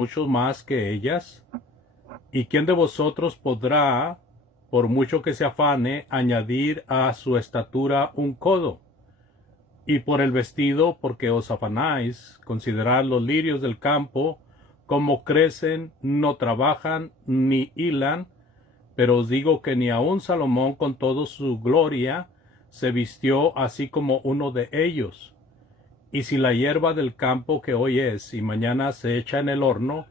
muchos más que ellas? ¿Y quién de vosotros podrá, por mucho que se afane, añadir a su estatura un codo? Y por el vestido, porque os afanáis, considerad los lirios del campo, cómo crecen, no trabajan, ni hilan, pero os digo que ni aun Salomón con toda su gloria se vistió así como uno de ellos. Y si la hierba del campo que hoy es y mañana se echa en el horno,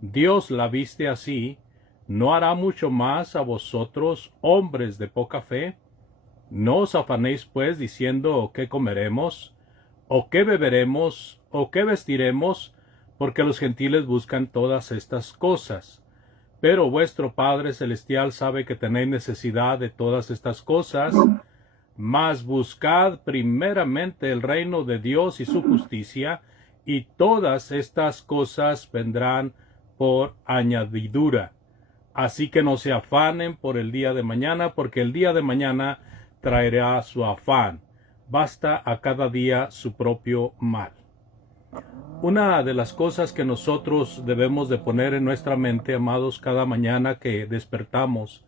Dios la viste así, ¿no hará mucho más a vosotros, hombres de poca fe? No os afanéis pues diciendo qué comeremos, o qué beberemos, o qué vestiremos, porque los gentiles buscan todas estas cosas. Pero vuestro Padre Celestial sabe que tenéis necesidad de todas estas cosas, mas buscad primeramente el reino de Dios y su justicia, y todas estas cosas vendrán por añadidura. Así que no se afanen por el día de mañana, porque el día de mañana traerá su afán. Basta a cada día su propio mal. Una de las cosas que nosotros debemos de poner en nuestra mente, amados, cada mañana que despertamos,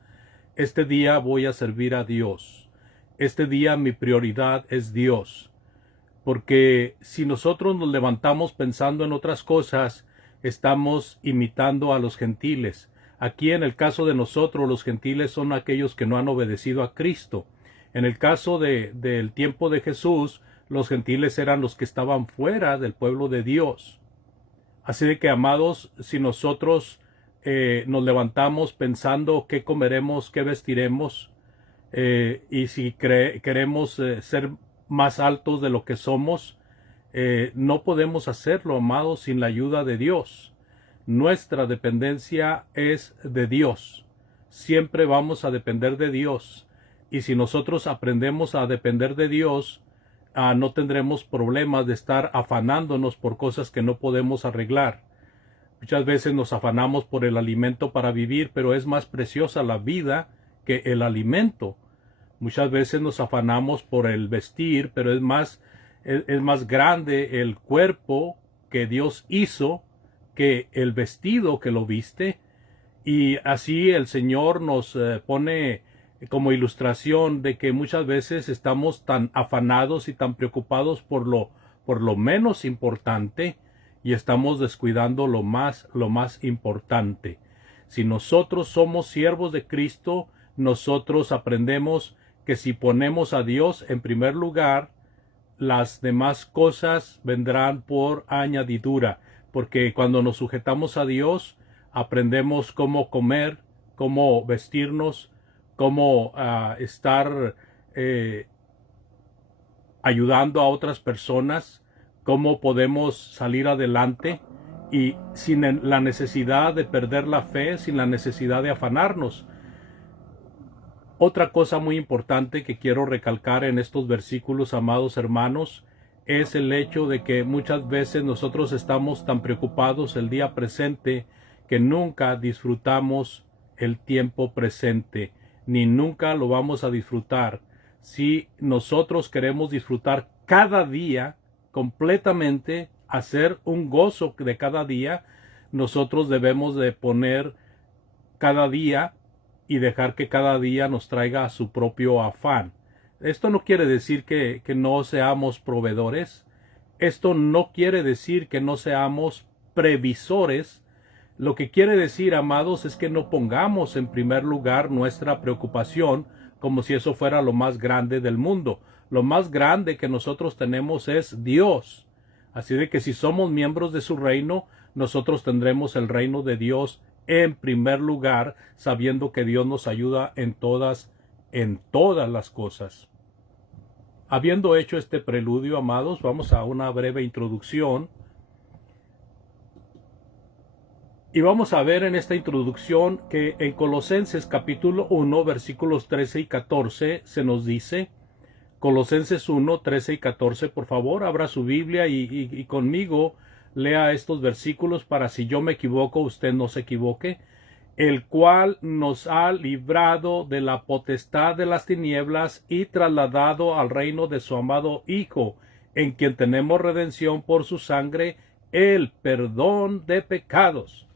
este día voy a servir a Dios. Este día mi prioridad es Dios. Porque si nosotros nos levantamos pensando en otras cosas, estamos imitando a los gentiles. Aquí en el caso de nosotros, los gentiles son aquellos que no han obedecido a Cristo. En el caso del tiempo de Jesús, los gentiles eran los que estaban fuera del pueblo de Dios. Así de que, amados, si nosotros nos levantamos pensando qué comeremos, qué vestiremos, y si queremos ser más altos de lo que somos, no podemos hacerlo, amados, sin la ayuda de Dios. Nuestra dependencia es de Dios. Siempre vamos a depender de Dios. Y si nosotros aprendemos a depender de Dios, no tendremos problemas de estar afanándonos por cosas que no podemos arreglar. Muchas veces nos afanamos por el alimento para vivir, pero es más preciosa la vida que el alimento. Muchas veces nos afanamos por el vestir, pero es más grande el cuerpo que Dios hizo que el vestido que lo viste. Y así el Señor nos pone como ilustración de que muchas veces estamos tan afanados y tan preocupados por lo menos importante y estamos descuidando lo más importante. Si nosotros somos siervos de Cristo, nosotros aprendemos que si ponemos a Dios en primer lugar, las demás cosas vendrán por añadidura, porque cuando nos sujetamos a Dios, aprendemos cómo comer, cómo vestirnos, cómo estar ayudando a otras personas, cómo podemos salir adelante y sin la necesidad de perder la fe, sin la necesidad de afanarnos. Otra cosa muy importante que quiero recalcar en estos versículos, amados hermanos, es el hecho de que muchas veces nosotros estamos tan preocupados el día presente que nunca disfrutamos el tiempo presente, ni nunca lo vamos a disfrutar. Si nosotros queremos disfrutar cada día completamente, hacer un gozo de cada día, nosotros debemos de poner cada día y dejar que cada día nos traiga su propio afán. Esto no quiere decir que no seamos proveedores. Esto no quiere decir que no seamos previsores. Lo que quiere decir, amados, es que no pongamos en primer lugar nuestra preocupación como si eso fuera lo más grande del mundo. Lo más grande que nosotros tenemos es Dios. Así de que si somos miembros de su reino, nosotros tendremos el reino de Dios en primer lugar, sabiendo que Dios nos ayuda en todas las cosas. Habiendo hecho este preludio, amados, vamos a una breve introducción. Y vamos a ver en esta introducción que en Colosenses capítulo 1, versículos 13 y 14 se nos dice, Colosenses 1, 13 y 14, por favor, abra su Biblia y conmigo lea estos versículos para si yo me equivoco, usted no se equivoque. El cual nos ha librado de la potestad de las tinieblas y trasladado al reino de su amado Hijo, en quien tenemos redención por su sangre, el perdón de pecados.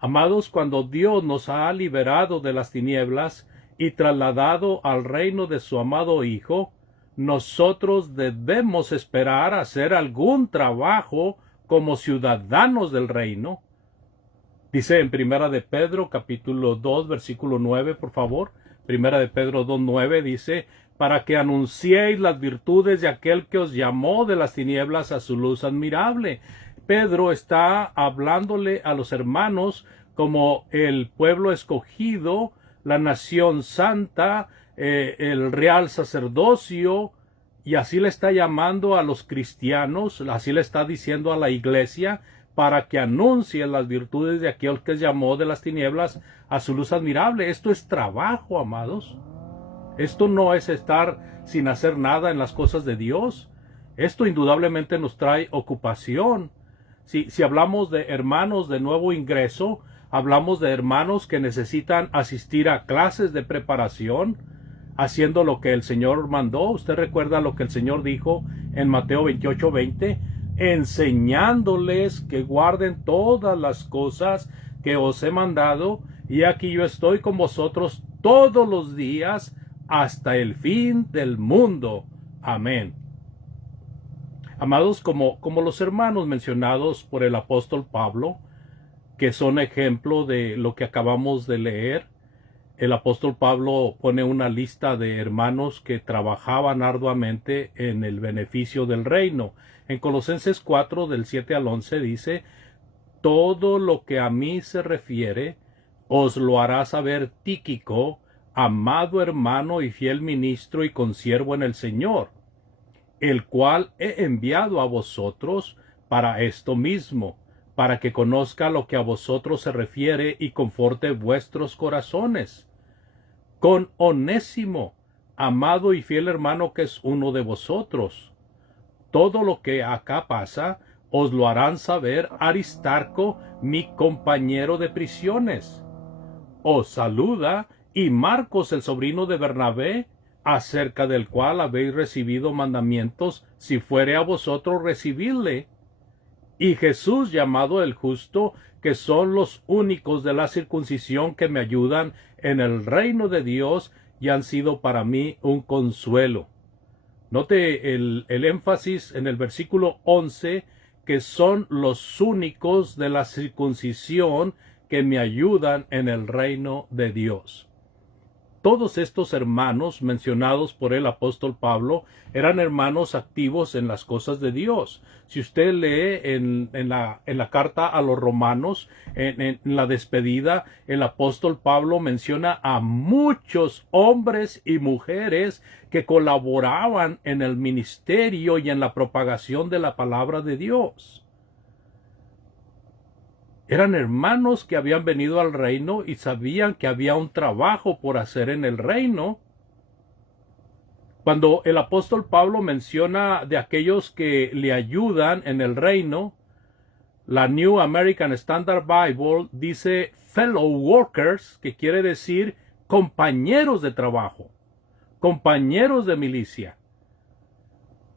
Amados, cuando Dios nos ha liberado de las tinieblas y trasladado al reino de su amado Hijo, nosotros debemos esperar hacer algún trabajo como ciudadanos del reino. Dice en Primera de Pedro, capítulo 2, versículo 9, por favor. Primera de Pedro 2:9 dice, para que anunciéis las virtudes de aquel que os llamó de las tinieblas a su luz admirable. Pedro está hablándole a los hermanos como el pueblo escogido, la nación santa, el real sacerdocio, y así le está llamando a los cristianos, así le está diciendo a la iglesia, para que anuncie las virtudes de aquel que llamó de las tinieblas a su luz admirable. Esto es trabajo, amados. Esto no es estar sin hacer nada en las cosas de Dios. Esto indudablemente nos trae ocupación. Si hablamos de hermanos de nuevo ingreso, hablamos de hermanos que necesitan asistir a clases de preparación, haciendo lo que el Señor mandó. Usted recuerda lo que el Señor dijo en Mateo 28:20, enseñándoles que guarden todas las cosas que os he mandado, y aquí yo estoy con vosotros todos los días hasta el fin del mundo. Amén. Amados, como los hermanos mencionados por el apóstol Pablo, que son ejemplo de lo que acabamos de leer, el apóstol Pablo pone una lista de hermanos que trabajaban arduamente en el beneficio del reino. En Colosenses 4, del 7 al 11 dice, todo lo que a mí se refiere, os lo hará saber Tíquico, amado hermano y fiel ministro y consiervo en el Señor, el cual he enviado a vosotros para esto mismo, para que conozca lo que a vosotros se refiere y conforte vuestros corazones. Con Onésimo, amado y fiel hermano que es uno de vosotros. Todo lo que acá pasa, os lo harán saber Aristarco, mi compañero de prisiones. Os saluda, y Marcos, el sobrino de Bernabé, acerca del cual habéis recibido mandamientos, si fuere a vosotros recibidle. Y Jesús, llamado el Justo, que son los únicos de la circuncisión que me ayudan en el reino de Dios y han sido para mí un consuelo. Note el énfasis en el versículo 11, que son los únicos de la circuncisión que me ayudan en el reino de Dios. Todos estos hermanos mencionados por el apóstol Pablo eran hermanos activos en las cosas de Dios. Si usted lee en la carta a los romanos, en la despedida, el apóstol Pablo menciona a muchos hombres y mujeres que colaboraban en el ministerio y en la propagación de la palabra de Dios. Eran hermanos que habían venido al reino y sabían que había un trabajo por hacer en el reino. Cuando el apóstol Pablo menciona de aquellos que le ayudan en el reino, la New American Standard Bible dice fellow workers, que quiere decir compañeros de trabajo, compañeros de milicia.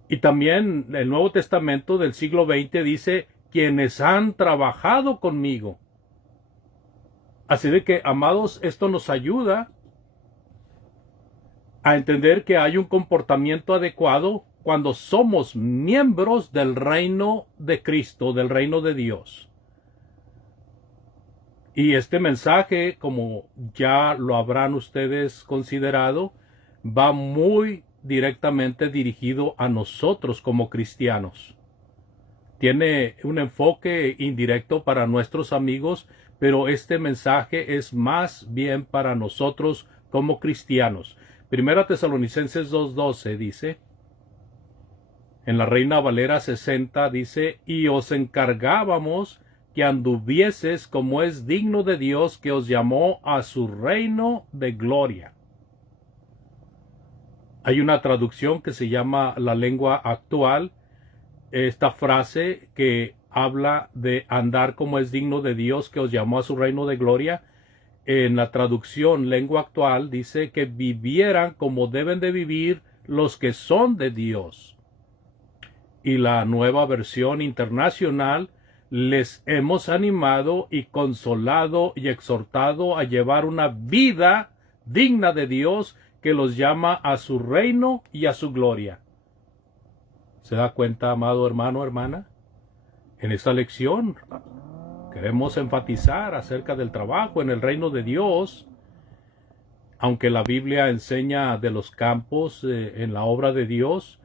Y también el Nuevo Testamento del siglo XX dice quienes han trabajado conmigo. Así de que, amados, esto nos ayuda a entender que hay un comportamiento adecuado cuando somos miembros del reino de Cristo, del reino de Dios. Y este mensaje, como ya lo habrán ustedes considerado, va muy directamente dirigido a nosotros como cristianos. Tiene un enfoque indirecto para nuestros amigos, pero este mensaje es más bien para nosotros como cristianos. Primera Tesalonicenses 2:12 dice, en la Reina Valera 60 dice, y os encargábamos que anduvieses como es digno de Dios que os llamó a su reino de gloria. Hay una traducción que se llama la lengua actual. Esta frase que habla de andar como es digno de Dios que os llamó a su reino de gloria, en la traducción lengua actual dice que vivieran como deben de vivir los que son de Dios. Y la nueva versión internacional les hemos animado y consolado y exhortado a llevar una vida digna de Dios que los llama a su reino y a su gloria. ¿Se da cuenta, amado hermano, hermana? En esta lección queremos enfatizar acerca del trabajo en el reino de Dios. Aunque la Biblia enseña de los campos en la obra de Dios,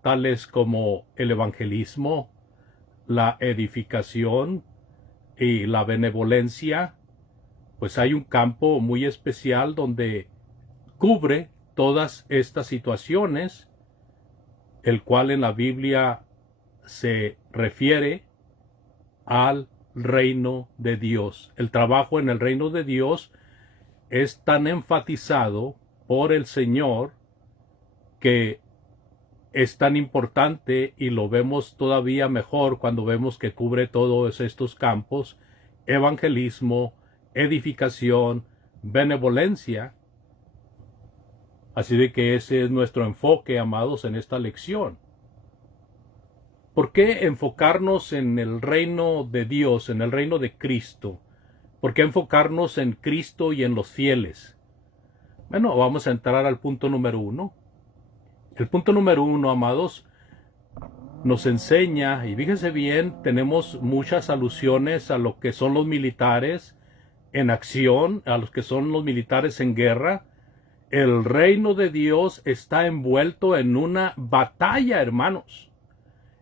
tales como el evangelismo, la edificación y la benevolencia, pues hay un campo muy especial donde cubre todas estas situaciones, el cual en la Biblia se refiere al reino de Dios. El trabajo en el reino de Dios es tan enfatizado por el Señor que es tan importante, y lo vemos todavía mejor cuando vemos que cubre todos estos campos: evangelismo, edificación, benevolencia. Así de que ese es nuestro enfoque, amados, en esta lección. ¿Por qué enfocarnos en el reino de Dios, en el reino de Cristo? ¿Por qué enfocarnos en Cristo y en los fieles? Bueno, vamos a entrar al punto número 1. El punto número 1, amados, nos enseña, y fíjense bien, tenemos muchas alusiones a lo que son los militares en acción, a los que son los militares en guerra. El reino de Dios está envuelto en una batalla, hermanos.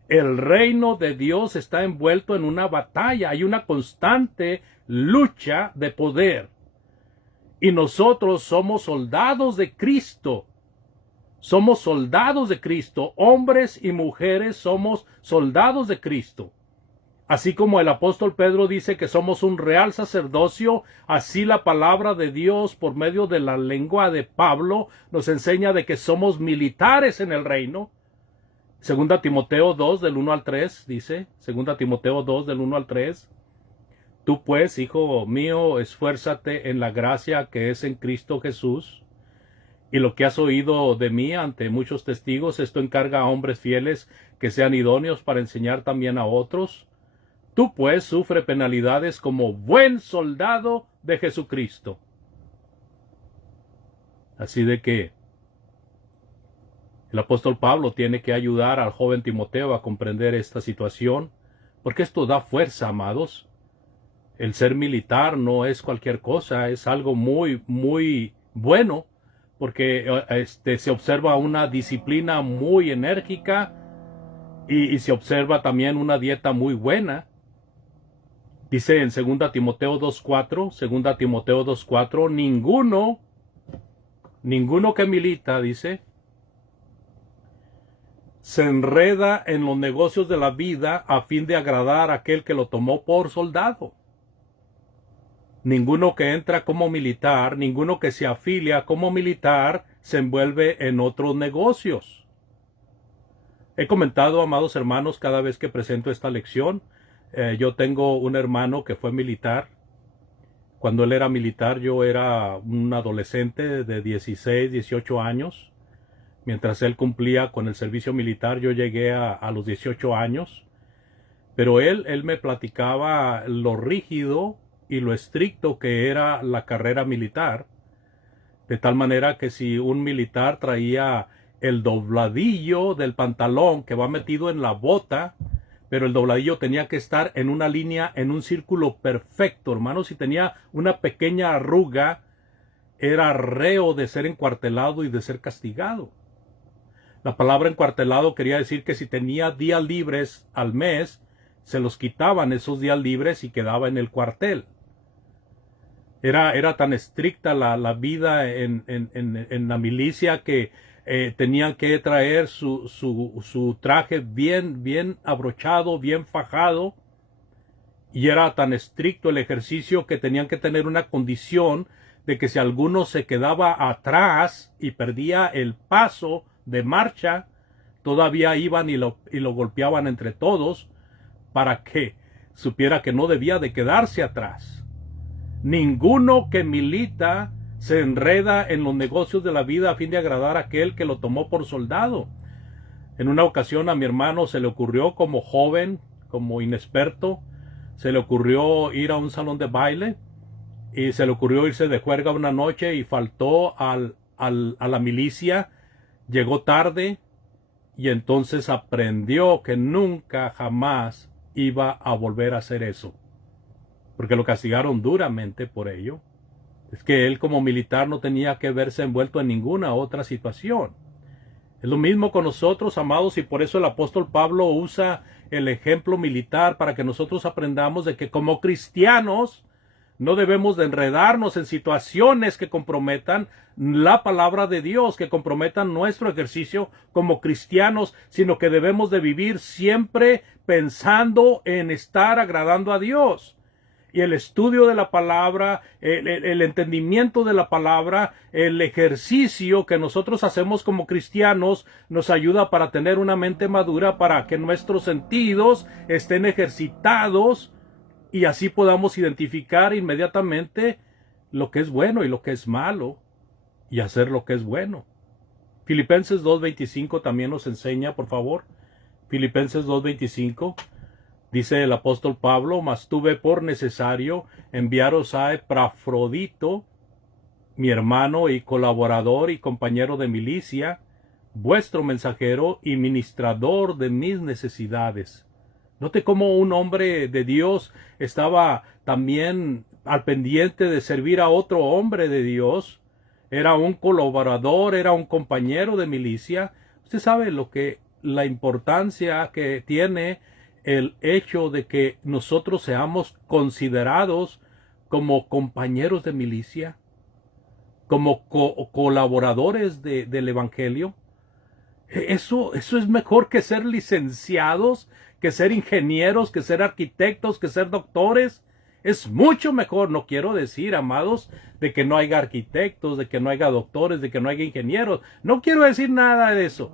El reino de Dios está envuelto en una batalla. Hay una constante lucha de poder. Y nosotros somos soldados de Cristo. Somos soldados de Cristo. Hombres y mujeres somos soldados de Cristo. Así como el apóstol Pedro dice que somos un real sacerdocio, así la palabra de Dios por medio de la lengua de Pablo nos enseña de que somos militares en el reino. Segunda Timoteo 2 del 1 al 3 dice, Segunda Timoteo 2 del 1 al 3, tú pues, hijo mío, esfuérzate en la gracia que es en Cristo Jesús, y lo que has oído de mí ante muchos testigos, esto encarga a hombres fieles que sean idóneos para enseñar también a otros. Tú pues sufre penalidades como buen soldado de Jesucristo. Así de que el apóstol Pablo tiene que ayudar al joven Timoteo a comprender esta situación, porque esto da fuerza, amados. El ser militar no es cualquier cosa, es algo muy, muy bueno, porque se observa una disciplina muy enérgica y se observa también una dieta muy buena. Dice en 2 Timoteo 2.4, 2 Timoteo 2.4, ninguno que milita, dice, se enreda en los negocios de la vida a fin de agradar a aquel que lo tomó por soldado. Ninguno que entra como militar, ninguno que se afilia como militar, se envuelve en otros negocios. He comentado, amados hermanos, cada vez que presento esta lección, yo tengo un hermano que fue militar. Cuando él era militar, yo era un adolescente de 16, 18 años. Mientras él cumplía con el servicio militar, yo llegué a los 18 años. Pero él me platicaba lo rígido y lo estricto que era la carrera militar. De tal manera que si un militar traía el dobladillo del pantalón que va metido en la bota, pero el dobladillo tenía que estar en una línea, en un círculo perfecto, hermano. Si tenía una pequeña arruga, era reo de ser encuartelado y de ser castigado. La palabra encuartelado quería decir que si tenía días libres al mes, se los quitaban esos días libres y quedaba en el cuartel. Era tan estricta la vida en la milicia que tenían que traer su traje bien abrochado, bien fajado, y era tan estricto el ejercicio que tenían que tener una condición de que si alguno se quedaba atrás y perdía el paso de marcha, todavía iban y lo golpeaban entre todos para que supiera que no debía de quedarse atrás. Ninguno que milita se enreda en los negocios de la vida a fin de agradar a aquel que lo tomó por soldado. En una ocasión a mi hermano se le ocurrió, como joven, como inexperto, se le ocurrió ir a un salón de baile y se le ocurrió irse de juerga una noche y faltó a la milicia, llegó tarde y entonces aprendió que nunca jamás iba a volver a hacer eso, porque lo castigaron duramente por ello. Es que él como militar no tenía que verse envuelto en ninguna otra situación. Es lo mismo con nosotros, amados, y por eso el apóstol Pablo usa el ejemplo militar para que nosotros aprendamos de que como cristianos no debemos de enredarnos en situaciones que comprometan la palabra de Dios, que comprometan nuestro ejercicio como cristianos, sino que debemos de vivir siempre pensando en estar agradando a Dios. Y el estudio de la palabra, el entendimiento de la palabra, el ejercicio que nosotros hacemos como cristianos nos ayuda para tener una mente madura, para que nuestros sentidos estén ejercitados y así podamos identificar inmediatamente lo que es bueno y lo que es malo y hacer lo que es bueno. Filipenses 2:25 también nos enseña, por favor. Filipenses 2:25. Dice el apóstol Pablo: mas tuve por necesario enviaros a Epafrodito, mi hermano y colaborador y compañero de milicia, vuestro mensajero y ministrador de mis necesidades. Note cómo un hombre de Dios estaba también al pendiente de servir a otro hombre de Dios. Era un colaborador, era un compañero de milicia. Usted sabe la importancia que tiene el hecho de que nosotros seamos considerados como compañeros de milicia, como colaboradores del Evangelio. Eso es mejor que ser licenciados, que ser ingenieros, que ser arquitectos, que ser doctores. Es mucho mejor. No quiero decir, amados, de que no haya arquitectos, de que no haya doctores, de que no haya ingenieros. No quiero decir nada de eso.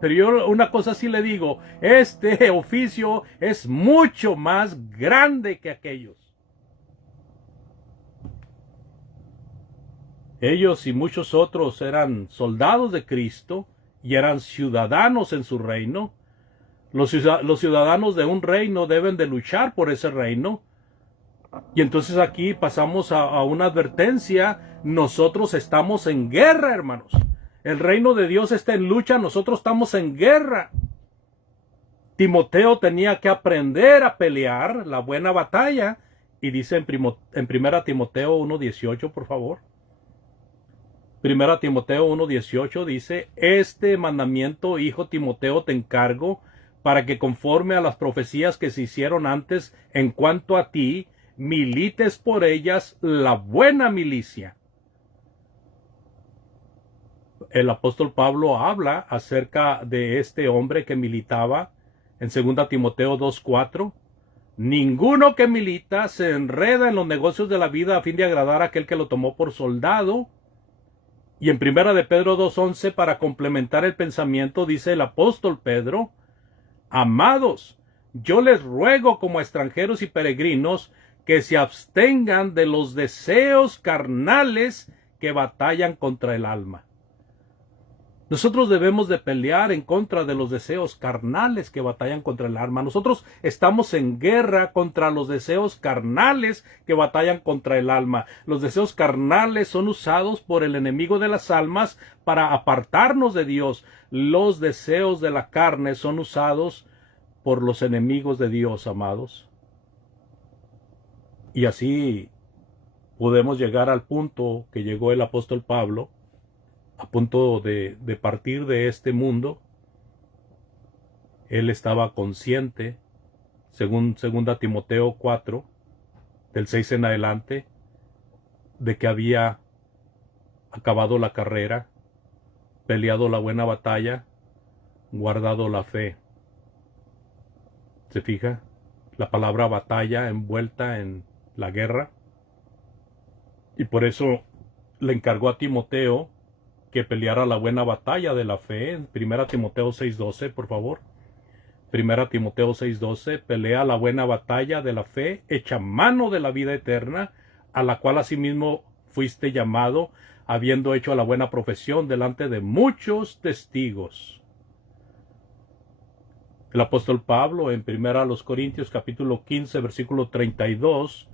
Pero yo una cosa sí le digo, este oficio es mucho más grande que aquellos. Ellos y muchos otros eran soldados de Cristo y eran ciudadanos en su reino. Los ciudadanos de un reino deben de luchar por ese reino. Y entonces aquí pasamos a una advertencia. Nosotros estamos en guerra, hermanos. El reino de Dios está en lucha, nosotros estamos en guerra. Timoteo tenía que aprender a pelear la buena batalla. Y dice en 1 Timoteo 1:18, por favor. 1 Timoteo 1:18 dice: este mandamiento, hijo Timoteo, te encargo, para que conforme a las profecías que se hicieron antes en cuanto a ti, milites por ellas la buena milicia. El apóstol Pablo habla acerca de este hombre que militaba en 2 Timoteo 2:4. Ninguno que milita se enreda en los negocios de la vida a fin de agradar a aquel que lo tomó por soldado. Y en 1 de Pedro 2:11, para complementar el pensamiento, dice el apóstol Pedro: amados, yo les ruego como extranjeros y peregrinos que se abstengan de los deseos carnales que batallan contra el alma. Nosotros debemos de pelear en contra de los deseos carnales que batallan contra el alma. Nosotros estamos en guerra contra los deseos carnales que batallan contra el alma. Los deseos carnales son usados por el enemigo de las almas para apartarnos de Dios. Los deseos de la carne son usados por los enemigos de Dios, amados. Y así podemos llegar al punto que llegó el apóstol Pablo, a punto de partir de este mundo. Él estaba consciente, según 2 Timoteo 4, del 6 en adelante, de que había acabado la carrera, peleado la buena batalla, guardado la fe. ¿Se fija? La palabra batalla envuelta en la guerra. Y por eso le encargó a Timoteo que peleara la buena batalla de la fe. 1 Timoteo 6:12, por favor. 1 Timoteo 6:12, pelea la buena batalla de la fe, echa mano de la vida eterna, a la cual asimismo fuiste llamado, habiendo hecho la buena profesión delante de muchos testigos. El apóstol Pablo en 1 Corintios capítulo 15 versículo 32,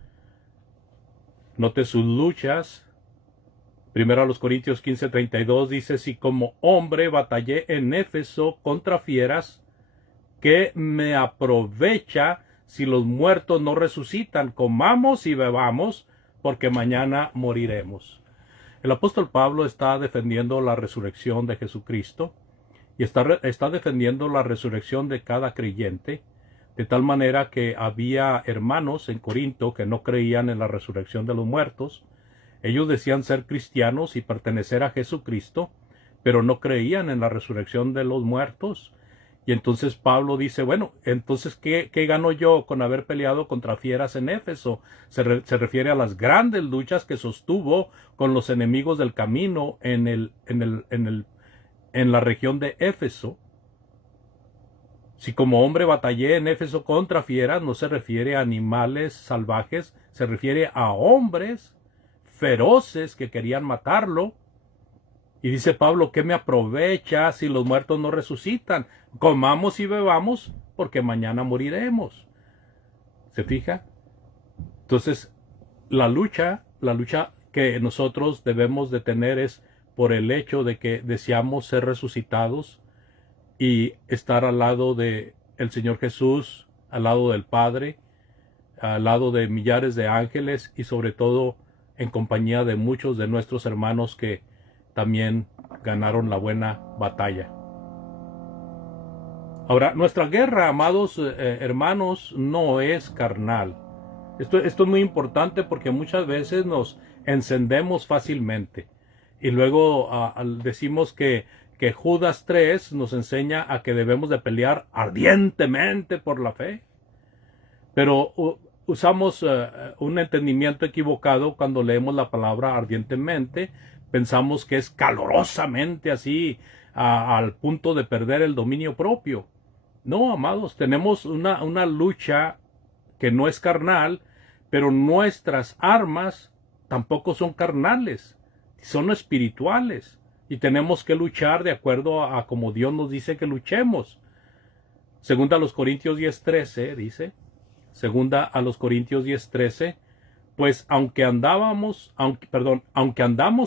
note sus luchas. 1 Corintios 15, 32 dice: si como hombre batallé en Éfeso contra fieras, ¿qué me aprovecha si los muertos no resucitan? Comamos y bebamos, porque mañana moriremos. El apóstol Pablo está defendiendo la resurrección de Jesucristo y está defendiendo la resurrección de cada creyente, de tal manera que había hermanos en Corinto que no creían en la resurrección de los muertos. Ellos decían ser cristianos y pertenecer a Jesucristo, pero no creían en la resurrección de los muertos. Y entonces Pablo dice, bueno, entonces, ¿qué gano yo con haber peleado contra fieras en Éfeso? Se refiere a las grandes luchas que sostuvo con los enemigos del camino en la región de Éfeso. Si como hombre batallé en Éfeso contra fieras, no se refiere a animales salvajes, se refiere a hombres feroces que querían matarlo. Y dice Pablo, ¿qué me aprovecha si los muertos no resucitan? Comamos y bebamos, porque mañana moriremos. ¿Se fija? Entonces, la lucha que nosotros debemos de tener es por el hecho de que deseamos ser resucitados y estar al lado de el Señor Jesús, al lado del Padre, al lado de millares de ángeles y sobre todo en compañía de muchos de nuestros hermanos que también ganaron la buena batalla. Ahora, nuestra guerra, amados hermanos, no es carnal. Esto es muy importante porque muchas veces nos encendemos fácilmente. Y luego decimos que Judas 3 nos enseña a que debemos de pelear ardientemente por la fe. Pero usamos un entendimiento equivocado cuando leemos la palabra ardientemente. Pensamos que es calorosamente así, al punto de perder el dominio propio. No, amados, tenemos una lucha que no es carnal, pero nuestras armas tampoco son carnales, son espirituales. Y tenemos que luchar de acuerdo a como Dios nos dice que luchemos. Segunda a los Corintios 10:13 dice, segunda a los Corintios 10:13, pues aunque andamos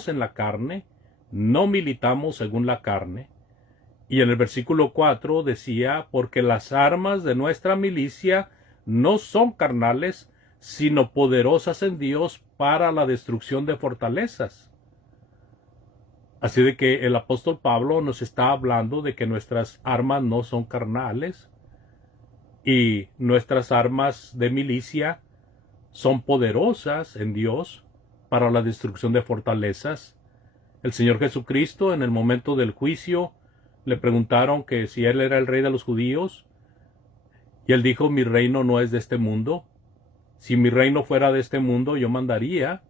en la carne, no militamos según la carne. Y en el versículo 4 decía, porque las armas de nuestra milicia no son carnales, sino poderosas en Dios para la destrucción de fortalezas. Así de que el apóstol Pablo nos está hablando de que nuestras armas no son carnales y nuestras armas de milicia son poderosas en Dios para la destrucción de fortalezas. El Señor Jesucristo, en el momento del juicio, le preguntaron que si Él era el rey de los judíos, y Él dijo, mi reino no es de este mundo. Si mi reino fuera de este mundo, yo mandaría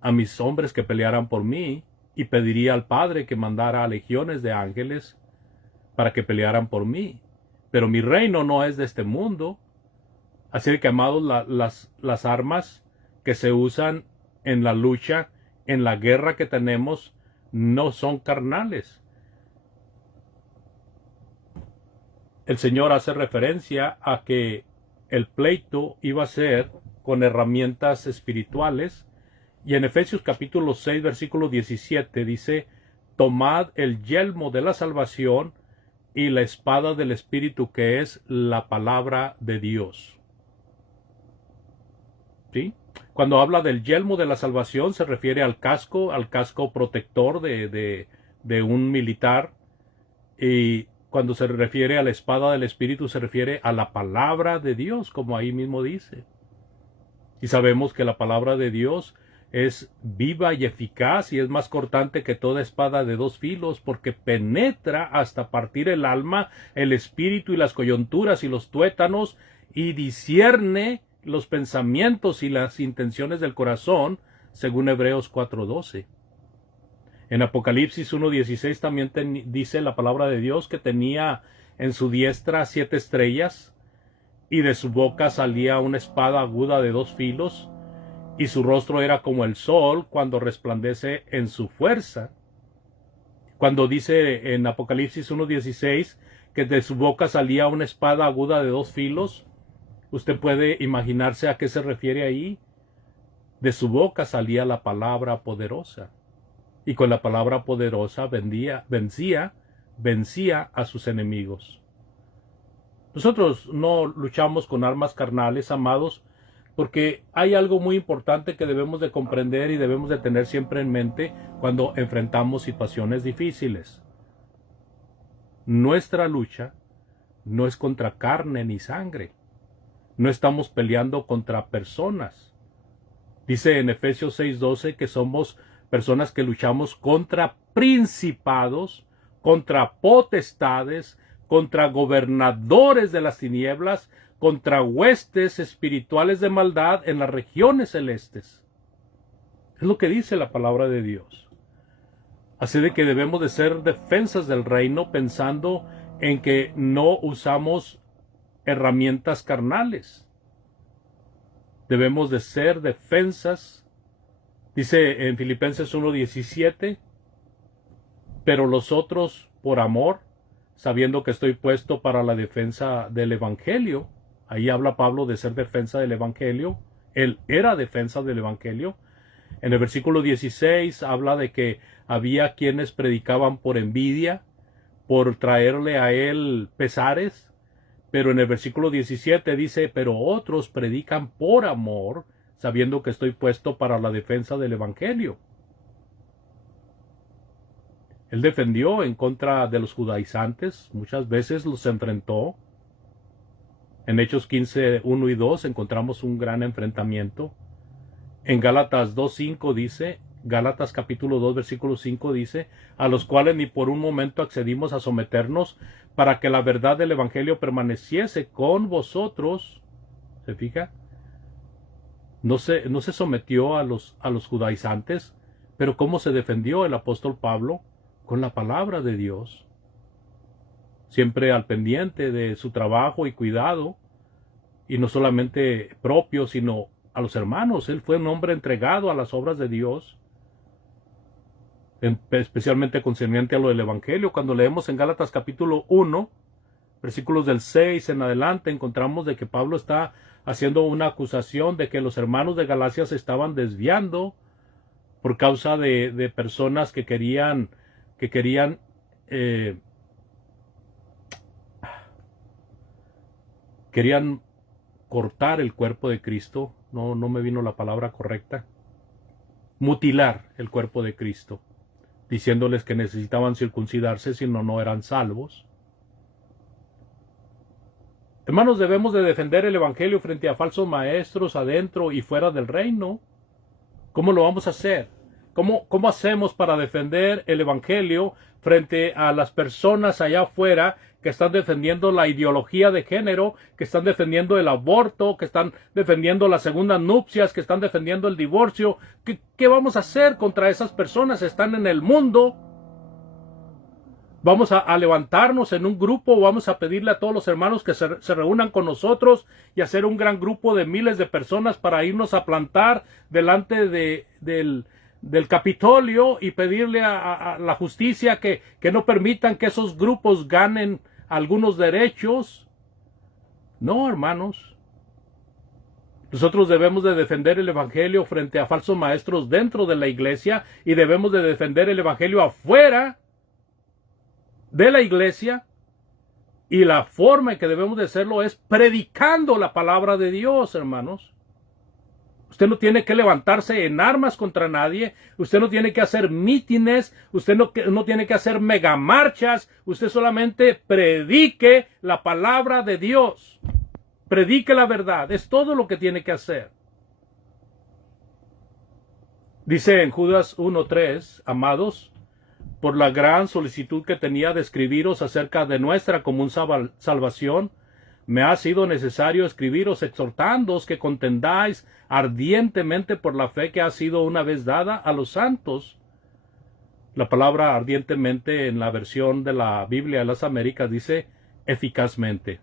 a mis hombres que pelearan por mí, y pediría al Padre que mandara a legiones de ángeles para que pelearan por mí. Pero mi reino no es de este mundo. Así que, amados, las armas que se usan en la lucha, en la guerra que tenemos, no son carnales. El Señor hace referencia a que el pleito iba a ser con herramientas espirituales. Y en Efesios capítulo 6, versículo 17 dice, tomad el yelmo de la salvación y la espada del Espíritu, que es la palabra de Dios. ¿Sí? Cuando habla del yelmo de la salvación se refiere al casco protector de un militar. Y cuando se refiere a la espada del Espíritu se refiere a la palabra de Dios, como ahí mismo dice. Y sabemos que la palabra de Dios es viva y eficaz y es más cortante que toda espada de dos filos, porque penetra hasta partir el alma, el espíritu y las coyunturas y los tuétanos, y discierne los pensamientos y las intenciones del corazón, según Hebreos 4:12. En Apocalipsis 1:16 también dice la palabra de Dios que tenía en su diestra 7 estrellas, y de su boca salía una espada aguda de dos filos, y su rostro era como el sol cuando resplandece en su fuerza. Cuando dice en Apocalipsis 1:16 que de su boca salía una espada aguda de 2 filos. Usted puede imaginarse a qué se refiere ahí. De su boca salía la palabra poderosa. Y con la palabra poderosa vencía a sus enemigos. Nosotros no luchamos con armas carnales, amados, porque hay algo muy importante que debemos de comprender y debemos de tener siempre en mente cuando enfrentamos situaciones difíciles. Nuestra lucha no es contra carne ni sangre. No estamos peleando contra personas. Dice en Efesios 6:12 que somos personas que luchamos contra principados, contra potestades, contra gobernadores de las tinieblas, contra huestes espirituales de maldad en las regiones celestes. Es lo que dice la palabra de Dios. Así de que debemos de ser defensas del reino pensando en que no usamos herramientas carnales. Debemos de ser defensas. Dice en Filipenses 1:17, pero los otros por amor, sabiendo que estoy puesto para la defensa del Evangelio. Ahí habla Pablo de ser defensa del Evangelio. Él era defensa del Evangelio. En el versículo 16 habla de que había quienes predicaban por envidia, por traerle a él pesares. Pero en el versículo 17 dice, pero otros predican por amor, sabiendo que estoy puesto para la defensa del Evangelio. Él defendió en contra de los judaizantes, muchas veces los enfrentó. En Hechos 15, 1 y 2 encontramos un gran enfrentamiento. En Gálatas 2:5 dice, Gálatas capítulo 2, versículo 5 dice, a los cuales ni por un momento accedimos a someternos para que la verdad del Evangelio permaneciese con vosotros. ¿Se fija? No se sometió a los judaizantes, pero ¿cómo se defendió el apóstol Pablo? Con la palabra de Dios. Siempre al pendiente de su trabajo y cuidado, y no solamente propio, sino a los hermanos. Él fue un hombre entregado a las obras de Dios, especialmente concerniente a lo del Evangelio. Cuando leemos en Gálatas capítulo 1, versículos del 6 en adelante, encontramos de que Pablo está haciendo una acusación de que los hermanos de Galacia se estaban desviando por causa de personas que querían cortar el cuerpo de Cristo. No me vino la palabra correcta. Mutilar el cuerpo de Cristo, diciéndoles que necesitaban circuncidarse, si no eran salvos. Hermanos, debemos de defender el Evangelio frente a falsos maestros adentro y fuera del reino. ¿Cómo lo vamos a hacer? ¿Cómo hacemos para defender el Evangelio frente a las personas allá afuera que están defendiendo la ideología de género, que están defendiendo el aborto, que están defendiendo las segundas nupcias, que están defendiendo el divorcio? ¿Qué vamos a hacer contra esas personas? Están en el mundo. Vamos a levantarnos en un grupo, vamos a pedirle a todos los hermanos que se reúnan con nosotros y hacer un gran grupo de miles de personas para irnos a plantar delante del Capitolio y pedirle a la justicia que no permitan que esos grupos ganen algunos derechos. No, hermanos. Nosotros debemos de defender el Evangelio frente a falsos maestros dentro de la iglesia y debemos de defender el Evangelio afuera de la iglesia, y la forma en que debemos de hacerlo es predicando la palabra de Dios, hermanos. Usted no tiene que levantarse en armas contra nadie, usted no tiene que hacer mítines, usted no tiene que hacer megamarchas, usted solamente predique la palabra de Dios, predique la verdad, es todo lo que tiene que hacer. Dice en Judas 1:3, amados, por la gran solicitud que tenía de escribiros acerca de nuestra común salvación, me ha sido necesario escribiros exhortándoos que contendáis ardientemente por la fe que ha sido una vez dada a los santos. La palabra ardientemente en la versión de la Biblia de las Américas dice eficazmente.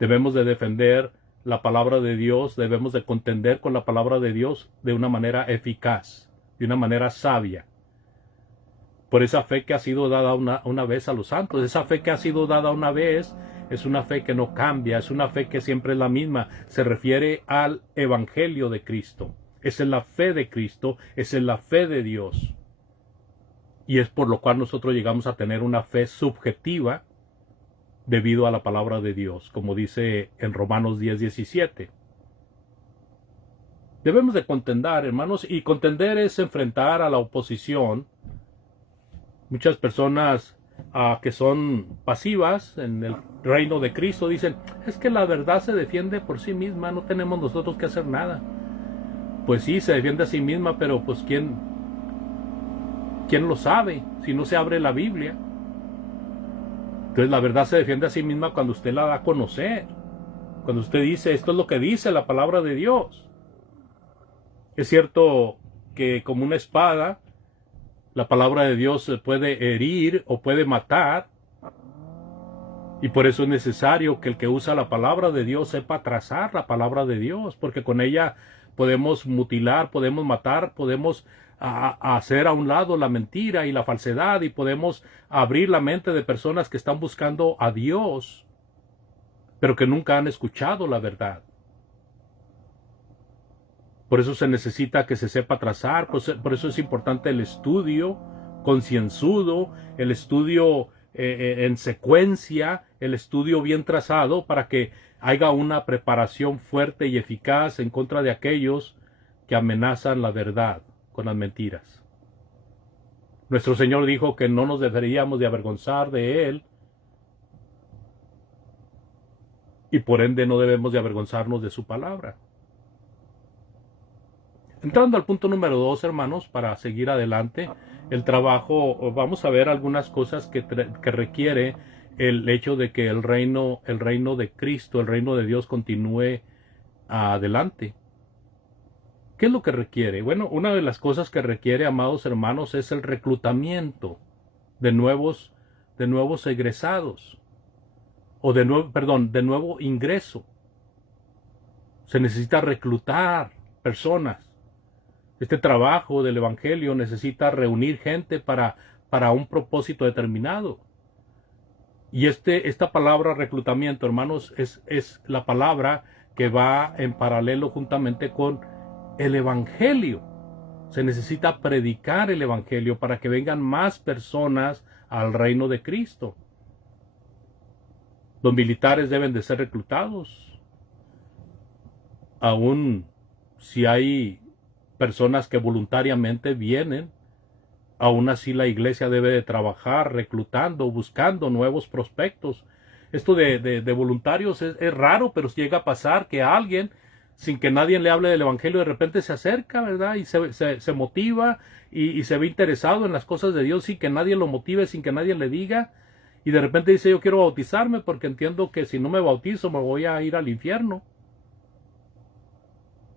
Debemos de defender la palabra de Dios, debemos de contender con la palabra de Dios de una manera eficaz, de una manera sabia. por esa fe que ha sido dada una vez a los santos. Esa fe que ha sido dada una vez es una fe que no cambia, es una fe que siempre es la misma. Se refiere al Evangelio de Cristo. Esa es la fe de Cristo, esa es la fe de Dios. Y es por lo cual nosotros llegamos a tener una fe subjetiva debido a la palabra de Dios, como dice en Romanos 10:17. Debemos de contender, hermanos, y contender es enfrentar a la oposición. Muchas personas que son pasivas en el reino de Cristo dicen, es que la verdad se defiende por sí misma, no tenemos nosotros que hacer nada. Pues sí, se defiende a sí misma, pero pues ¿quién lo sabe si no se abre la Biblia? Entonces la verdad se defiende a sí misma cuando usted la da a conocer. Cuando usted dice, esto es lo que dice la palabra de Dios. Es cierto que como una espada, la palabra de Dios se puede herir o puede matar. Y por eso es necesario que el que usa la palabra de Dios sepa trazar la palabra de Dios. Porque con ella podemos mutilar, podemos matar, podemos hacer a un lado la mentira y la falsedad. Y podemos abrir la mente de personas que están buscando a Dios, pero que nunca han escuchado la verdad. Por eso se necesita que se sepa trazar, por eso es importante el estudio concienzudo, el estudio en secuencia, el estudio bien trazado para que haya una preparación fuerte y eficaz en contra de aquellos que amenazan la verdad con las mentiras. Nuestro Señor dijo que no nos deberíamos de avergonzar de Él y por ende no debemos de avergonzarnos de su palabra. Entrando al punto número 2, hermanos, para seguir adelante, el trabajo, vamos a ver algunas cosas que requiere el hecho de que el reino de Cristo, el reino de Dios continúe adelante. ¿Qué es lo que requiere? Bueno, una de las cosas que requiere, amados hermanos, es el reclutamiento de nuevos egresados, o de nuevo ingreso. Se necesita reclutar personas. Este trabajo del Evangelio necesita reunir gente para un propósito determinado. Y esta palabra reclutamiento, hermanos, es la palabra que va en paralelo juntamente con el Evangelio. Se necesita predicar el Evangelio para que vengan más personas al reino de Cristo. Los militares deben de ser reclutados. Aún si hay personas que voluntariamente vienen, aún así la iglesia debe de trabajar reclutando, buscando nuevos prospectos. Esto de voluntarios es raro, pero llega a pasar que alguien, sin que nadie le hable del Evangelio, de repente se acerca, ¿verdad? Y se motiva y se ve interesado en las cosas de Dios sin que nadie lo motive, sin que nadie le diga. Y de repente dice, yo quiero bautizarme porque entiendo que si no me bautizo me voy a ir al infierno.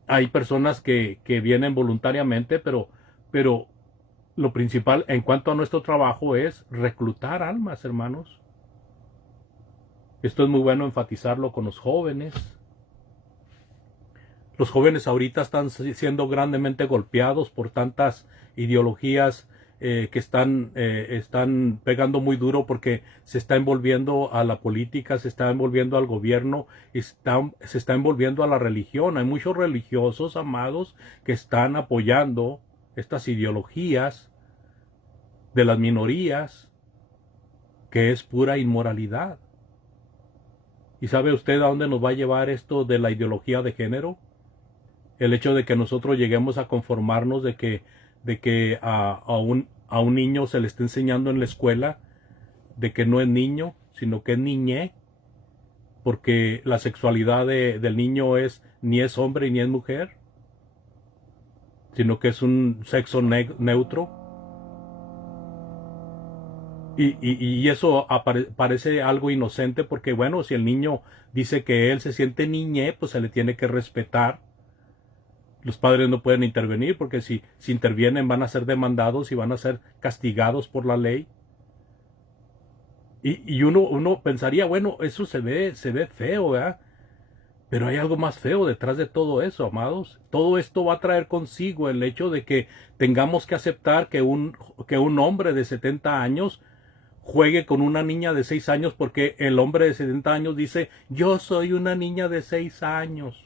Hay personas que vienen voluntariamente, pero lo principal en cuanto a nuestro trabajo es reclutar almas, hermanos. Esto es muy bueno enfatizarlo con los jóvenes. Los jóvenes ahorita están siendo grandemente golpeados por tantas ideologías que están pegando muy duro porque se está envolviendo a la política, se está envolviendo al gobierno, se está envolviendo a la religión. Hay muchos religiosos, amados, que están apoyando estas ideologías de las minorías, que es pura inmoralidad. ¿Y sabe usted a dónde nos va a llevar esto de la ideología de género? El hecho de que nosotros lleguemos a conformarnos de que a un niño se le está enseñando en la escuela de que no es niño, sino que es niñe, porque la sexualidad del niño ni es hombre ni es mujer, sino que es un sexo neutro. Y eso parece algo inocente porque, bueno, si el niño dice que él se siente niñe, pues se le tiene que respetar. Los padres no pueden intervenir porque si intervienen van a ser demandados y van a ser castigados por la ley. Y uno pensaría, bueno, eso se ve feo, ¿verdad? Pero hay algo más feo detrás de todo eso, amados. Todo esto va a traer consigo el hecho de que tengamos que aceptar que un hombre de 70 años juegue con una niña de 6 años, porque el hombre de 70 años dice, yo soy una niña de 6 años.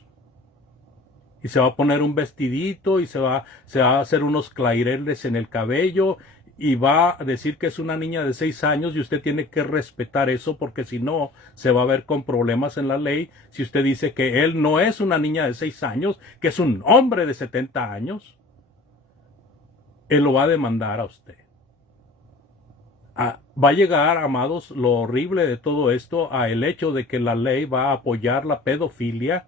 Y se va a poner un vestidito y se va a hacer unos claireles en el cabello y va a decir que es una niña de 6 años, y usted tiene que respetar eso, porque si no se va a ver con problemas en la ley si usted dice que él no es una niña de 6 años, que es un hombre de 70 años. Él lo va a demandar a usted. Va a llegar, amados, lo horrible de todo esto, a el hecho de que la ley va a apoyar la pedofilia,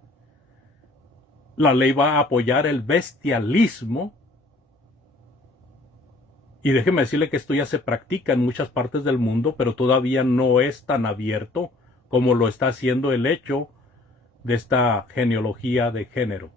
la ley va a apoyar el bestialismo, y déjeme decirle que esto ya se practica en muchas partes del mundo, pero todavía no es tan abierto como lo está haciendo el hecho de esta genealogía de género.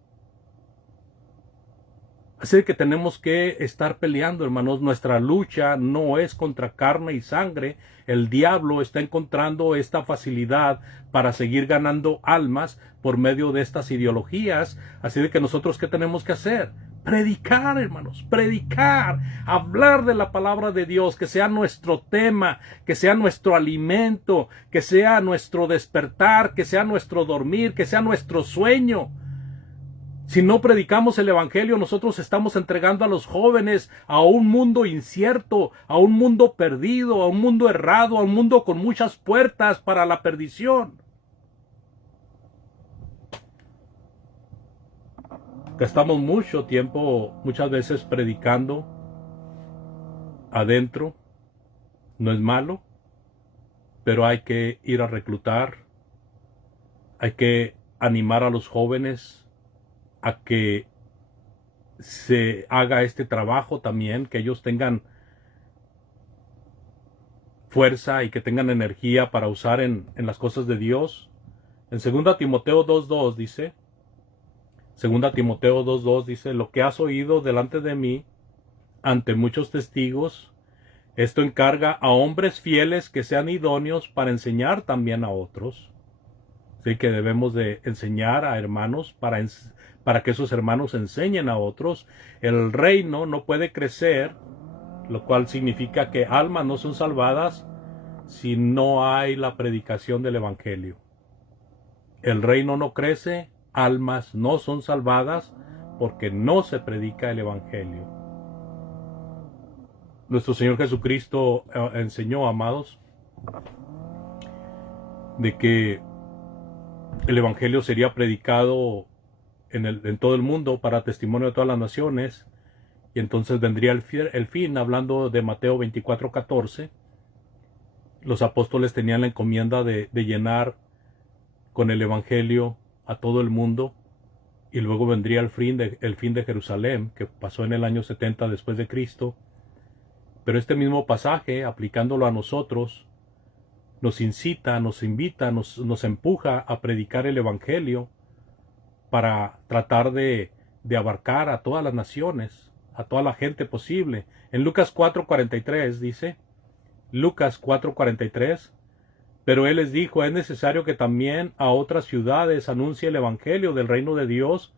Así que tenemos que estar peleando, hermanos. Nuestra lucha no es contra carne y sangre. El diablo está encontrando esta facilidad para seguir ganando almas por medio de estas ideologías. Así de que nosotros, ¿qué tenemos que hacer? Predicar, hermanos, predicar, hablar de la palabra de Dios, que sea nuestro tema, que sea nuestro alimento, que sea nuestro despertar, que sea nuestro dormir, que sea nuestro sueño. Si no predicamos el evangelio, nosotros estamos entregando a los jóvenes a un mundo incierto, a un mundo perdido, a un mundo errado, a un mundo con muchas puertas para la perdición. Gastamos mucho tiempo, muchas veces predicando adentro. No es malo, pero hay que ir a reclutar, hay que animar a los jóvenes a que se haga este trabajo también, que ellos tengan fuerza y que tengan energía para usar en las cosas de Dios. En 2 Timoteo 2.2 dice, 2 Timoteo 2.2 dice, lo que has oído delante de mí, ante muchos testigos, esto encarga a hombres fieles que sean idóneos para enseñar también a otros. Así que debemos de enseñar a hermanos para que esos hermanos enseñen a otros. El reino no puede crecer, lo cual significa que almas no son salvadas si no hay la predicación del evangelio. El reino no crece, almas no son salvadas porque no se predica el evangelio. Nuestro Señor Jesucristo enseñó, amados, de que el evangelio sería predicado en todo el mundo para testimonio de todas las naciones, y entonces vendría el fin. Hablando de Mateo 24:14, los apóstoles tenían la encomienda de llenar con el evangelio a todo el mundo, y luego vendría el fin de Jerusalén, que pasó en el año 70 después de Cristo. Pero este mismo pasaje, aplicándolo a nosotros, nos incita, nos invita, nos empuja a predicar el evangelio para tratar de abarcar a todas las naciones, a toda la gente posible. En Lucas 4:43 dice, Lucas 4:43, pero él les dijo, es necesario que también a otras ciudades anuncie el evangelio del reino de Dios,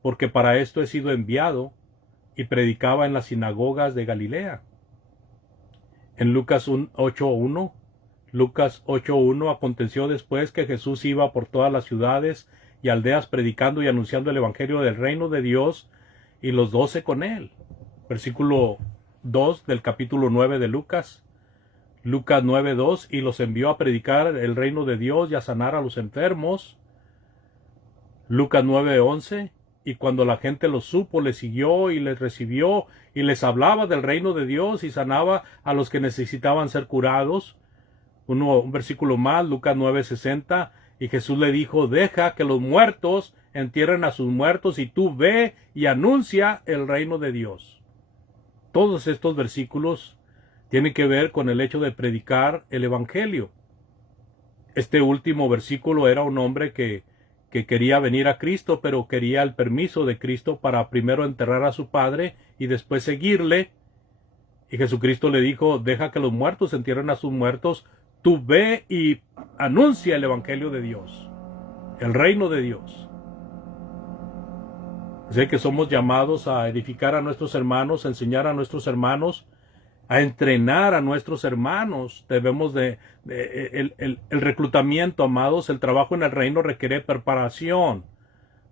porque para esto he sido enviado. Y predicaba en las sinagogas de Galilea. En Lucas 8:1, Lucas 8:1, aconteció después que Jesús iba por todas las ciudades y aldeas predicando y anunciando el evangelio del reino de Dios, y los 12 con él. Versículo 2 del capítulo 9 de Lucas. Lucas 9:2, y los envió a predicar el reino de Dios y a sanar a los enfermos. Lucas 9:11, y cuando la gente lo supo, les siguió y les recibió, y les hablaba del reino de Dios y sanaba a los que necesitaban ser curados. Un versículo más, Lucas 9:60, y Jesús le dijo, deja que los muertos entierren a sus muertos, y tú ve y anuncia el reino de Dios. Todos estos versículos tienen que ver con el hecho de predicar el evangelio. Este último versículo era un hombre que quería venir a Cristo, pero quería el permiso de Cristo para primero enterrar a su padre y después seguirle. Y Jesucristo le dijo, deja que los muertos entierren a sus muertos, tú ve y anuncia el evangelio de Dios. el reino de Dios. Sé que somos llamados a edificar a nuestros hermanos, a enseñar a nuestros hermanos, a entrenar a nuestros hermanos. Debemos el reclutamiento, amados, el trabajo en el reino requiere preparación,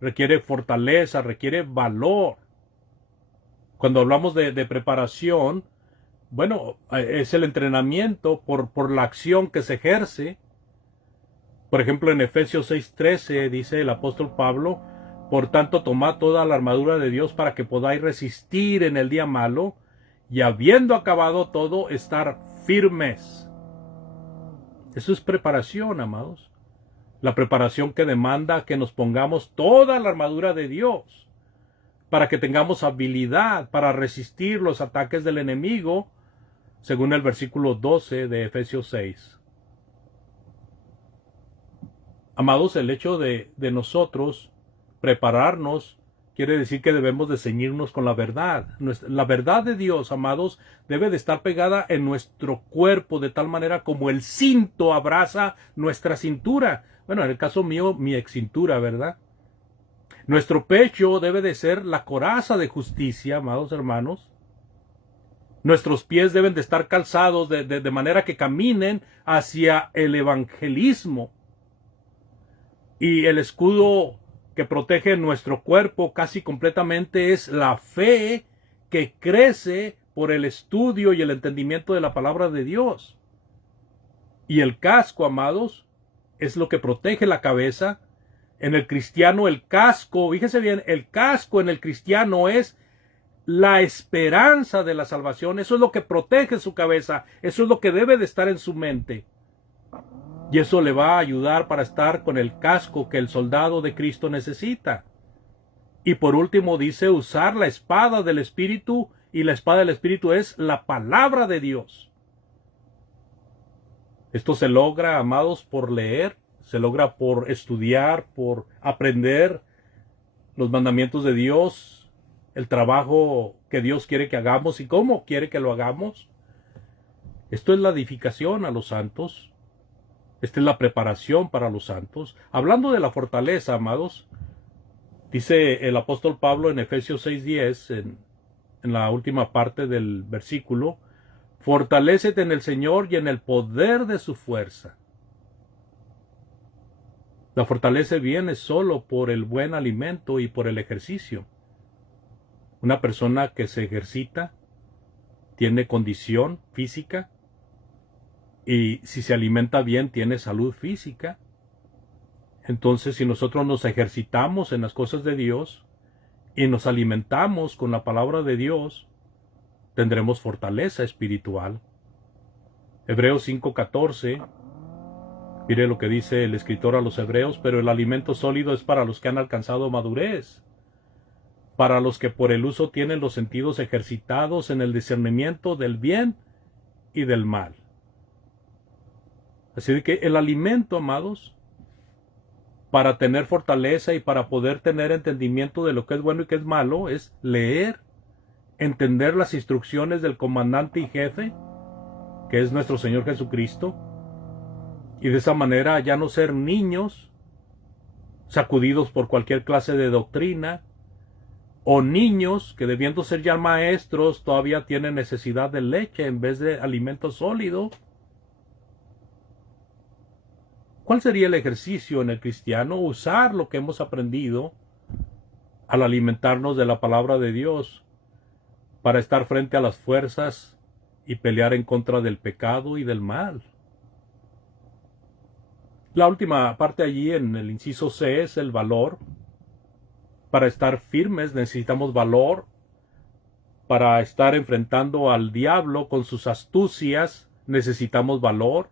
requiere fortaleza, requiere valor. Cuando hablamos de preparación, bueno, es el entrenamiento por la acción que se ejerce. Por ejemplo, en Efesios 6:13 dice el apóstol Pablo: por tanto, tomad toda la armadura de Dios para que podáis resistir en el día malo, y habiendo acabado todo, estar firmes. Eso es preparación, amados. La preparación que demanda que nos pongamos toda la armadura de Dios, para que tengamos habilidad para resistir los ataques del enemigo, según el versículo 12 de Efesios 6. Amados, el hecho de nosotros prepararnos quiere decir que debemos de ceñirnos con la verdad. La verdad de Dios, amados, debe de estar pegada en nuestro cuerpo de tal manera como el cinto abraza nuestra cintura. Bueno, en el caso mío, mi excintura, ¿verdad? Nuestro pecho debe de ser la coraza de justicia, amados hermanos. Nuestros pies deben de estar calzados de manera que caminen hacia el evangelismo. Y el escudo que protege nuestro cuerpo casi completamente es la fe que crece por el estudio y el entendimiento de la palabra de Dios. Y el casco, amados, es lo que protege la cabeza. En el cristiano, el casco, fíjese bien, el casco en el cristiano es la esperanza de la salvación. Eso es lo que protege su cabeza. Eso es lo que debe de estar en su mente. Y eso le va a ayudar para estar con el casco que el soldado de Cristo necesita. Y por último dice usar la espada del Espíritu, y la espada del Espíritu es la palabra de Dios. Esto se logra, amados, por leer, se logra por estudiar, por aprender los mandamientos de Dios, el trabajo que Dios quiere que hagamos y cómo quiere que lo hagamos. Esto es la edificación a los santos. Esta es la preparación para los santos. Hablando de la fortaleza, amados, dice el apóstol Pablo en Efesios 6:10, en la última parte del versículo: fortalécete en el Señor y en el poder de su fuerza. La fortaleza viene solo por el buen alimento y por el ejercicio. Una persona que se ejercita tiene condición física, y si se alimenta bien tiene salud física. Entonces, si nosotros nos ejercitamos en las cosas de Dios y nos alimentamos con la palabra de Dios, tendremos fortaleza espiritual. Hebreos 5:14, mire lo que dice el escritor a los hebreos: pero el alimento sólido es para los que han alcanzado madurez, para los que por el uso tienen los sentidos ejercitados en el discernimiento del bien y del mal. Así de que el alimento, amados, para tener fortaleza y para poder tener entendimiento de lo que es bueno y que es malo, es leer, entender las instrucciones del comandante y jefe, que es nuestro Señor Jesucristo, y de esa manera ya no ser niños sacudidos por cualquier clase de doctrina, o niños que, debiendo ser ya maestros, todavía tienen necesidad de leche en vez de alimento sólido. ¿Cuál sería el ejercicio en el cristiano? Usar lo que hemos aprendido al alimentarnos de la palabra de Dios para estar frente a las fuerzas y pelear en contra del pecado y del mal. La última parte allí en el inciso C es el valor. Para estar firmes necesitamos valor. Para estar enfrentando al diablo con sus astucias necesitamos valor.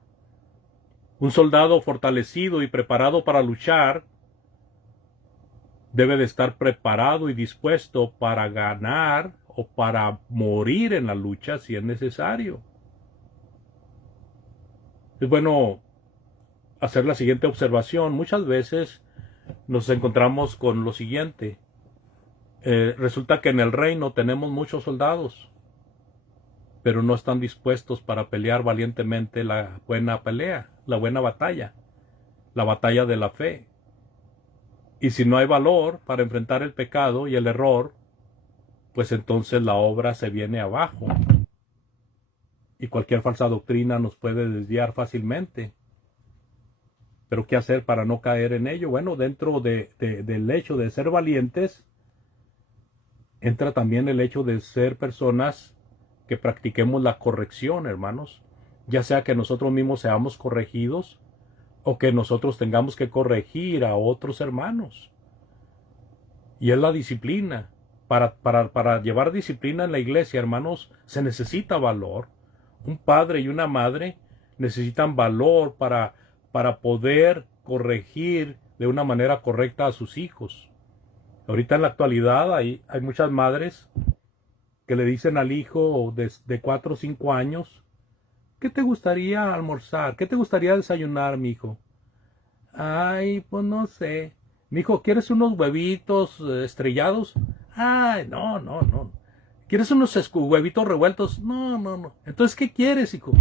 Un soldado fortalecido y preparado para luchar debe de estar preparado y dispuesto para ganar o para morir en la lucha si es necesario. Es bueno hacer la siguiente observación. Muchas veces nos encontramos con lo siguiente. Resulta que en el reino tenemos muchos soldados, pero no están dispuestos para pelear valientemente la buena pelea, la buena batalla, la batalla de la fe. Y si no hay valor para enfrentar el pecado y el error, pues entonces la obra se viene abajo. Y cualquier falsa doctrina nos puede desviar fácilmente. Pero ¿qué hacer para no caer en ello? Bueno, dentro del hecho de ser valientes, entra también el hecho de ser personas que practiquemos la corrección, hermanos. Ya sea que nosotros mismos seamos corregidos o que nosotros tengamos que corregir a otros hermanos. Y es la disciplina. Para llevar disciplina en la iglesia, hermanos, se necesita valor. Un padre y una madre necesitan valor para poder corregir de una manera correcta a sus hijos. Ahorita en la actualidad hay muchas madres que le dicen al hijo de 4 o 5 años, ¿qué te gustaría almorzar? ¿Qué te gustaría desayunar, mijo? Ay, pues no sé. Mijo, ¿quieres unos huevitos estrellados? Ay, no. ¿Quieres unos huevitos revueltos? No. Entonces, ¿qué quieres, hijo?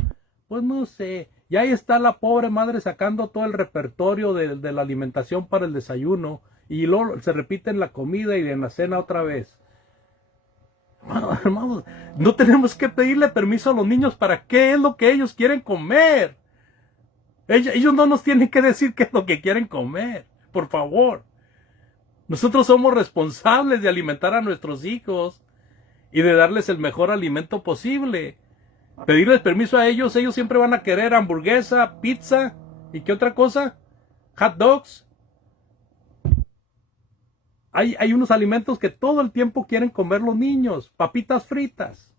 Pues no sé. Y ahí está la pobre madre sacando todo el repertorio de la alimentación para el desayuno. Y luego se repite en la comida y en la cena otra vez. Hermanos, no tenemos que pedirle permiso a los niños para qué es lo que ellos quieren comer. Ellos no nos tienen que decir qué es lo que quieren comer. Por favor. Nosotros somos responsables de alimentar a nuestros hijos y de darles el mejor alimento posible. Pedirles permiso a ellos siempre van a querer hamburguesa, pizza y ¿qué otra cosa? Hot dogs. Hay unos alimentos que todo el tiempo quieren comer los niños, papitas fritas.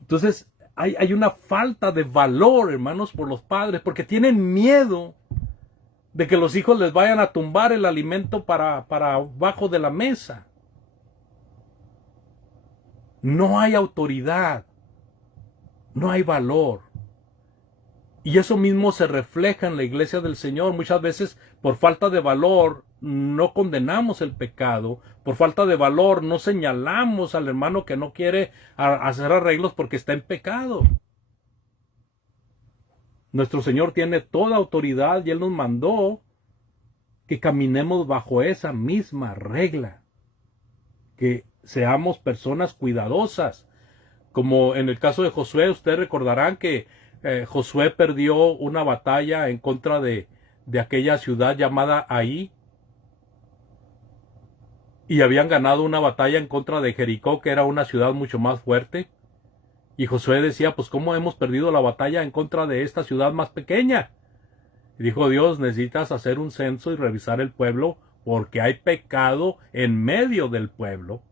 Entonces hay una falta de valor, hermanos, por los padres, porque tienen miedo de que los hijos les vayan a tumbar el alimento para abajo de la mesa. No hay autoridad, no hay valor. Y eso mismo se refleja en la iglesia del Señor. Muchas veces, por falta de valor, no condenamos el pecado. Por falta de valor, no señalamos al hermano que no quiere hacer arreglos porque está en pecado. Nuestro Señor tiene toda autoridad y Él nos mandó que caminemos bajo esa misma regla. Que seamos personas cuidadosas. Como en el caso de Josué, ustedes recordarán que Josué perdió una batalla en contra de aquella ciudad llamada Ai. Y habían ganado una batalla en contra de Jericó, que era una ciudad mucho más fuerte. Y Josué decía, pues ¿cómo hemos perdido la batalla en contra de esta ciudad más pequeña? Y dijo Dios, necesitas hacer un censo y revisar el pueblo, porque hay pecado en medio del pueblo.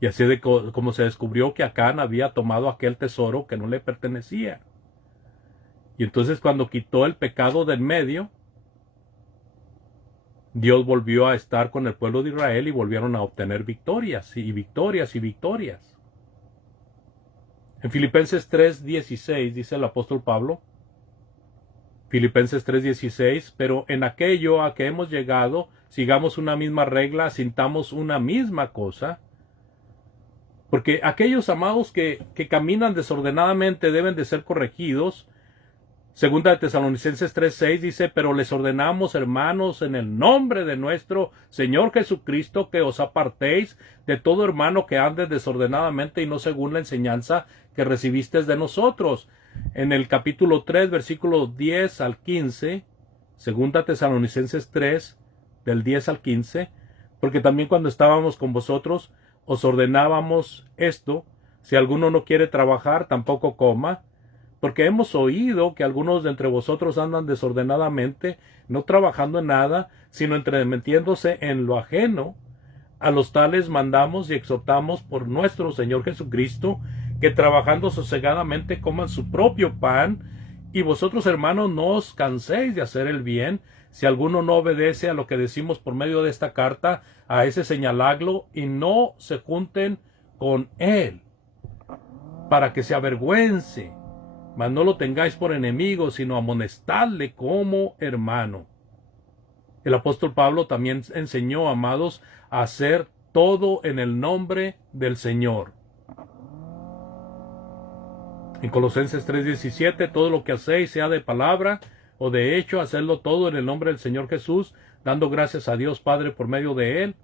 Y así de como se descubrió que Acán había tomado aquel tesoro que no le pertenecía. Y entonces cuando quitó el pecado del medio, Dios volvió a estar con el pueblo de Israel y volvieron a obtener victorias y victorias y victorias. En Filipenses 3:16 dice el apóstol Pablo, Filipenses 3:16, pero en aquello a que hemos llegado, sigamos una misma regla, sintamos una misma cosa. Porque aquellos amados que caminan desordenadamente deben de ser corregidos. Segunda de Tesalonicenses 3:6 dice, pero les ordenamos, hermanos, en el nombre de nuestro Señor Jesucristo, que os apartéis de todo hermano que ande desordenadamente y no según la enseñanza que recibisteis de nosotros. En el capítulo 3, versículos 10 al 15, Segunda Tesalonicenses 3, del 10 al 15, porque también cuando estábamos con vosotros, os ordenábamos esto, si alguno no quiere trabajar, tampoco coma, porque hemos oído que algunos de entre vosotros andan desordenadamente, no trabajando en nada, sino entremetiéndose en lo ajeno. A los tales mandamos y exhortamos por nuestro Señor Jesucristo, que trabajando sosegadamente coman su propio pan, y vosotros, hermanos, no os canséis de hacer el bien. Si alguno no obedece a lo que decimos por medio de esta carta, a ese señaladlo y no se junten con él, para que se avergüence. Mas no lo tengáis por enemigo, sino amonestadle como hermano. El apóstol Pablo también enseñó, amados, a hacer todo en el nombre del Señor. En Colosenses 3:17, todo lo que hacéis, sea de palabra o de hecho hacerlo todo en el nombre del Señor Jesús, dando gracias a Dios Padre por medio de Él.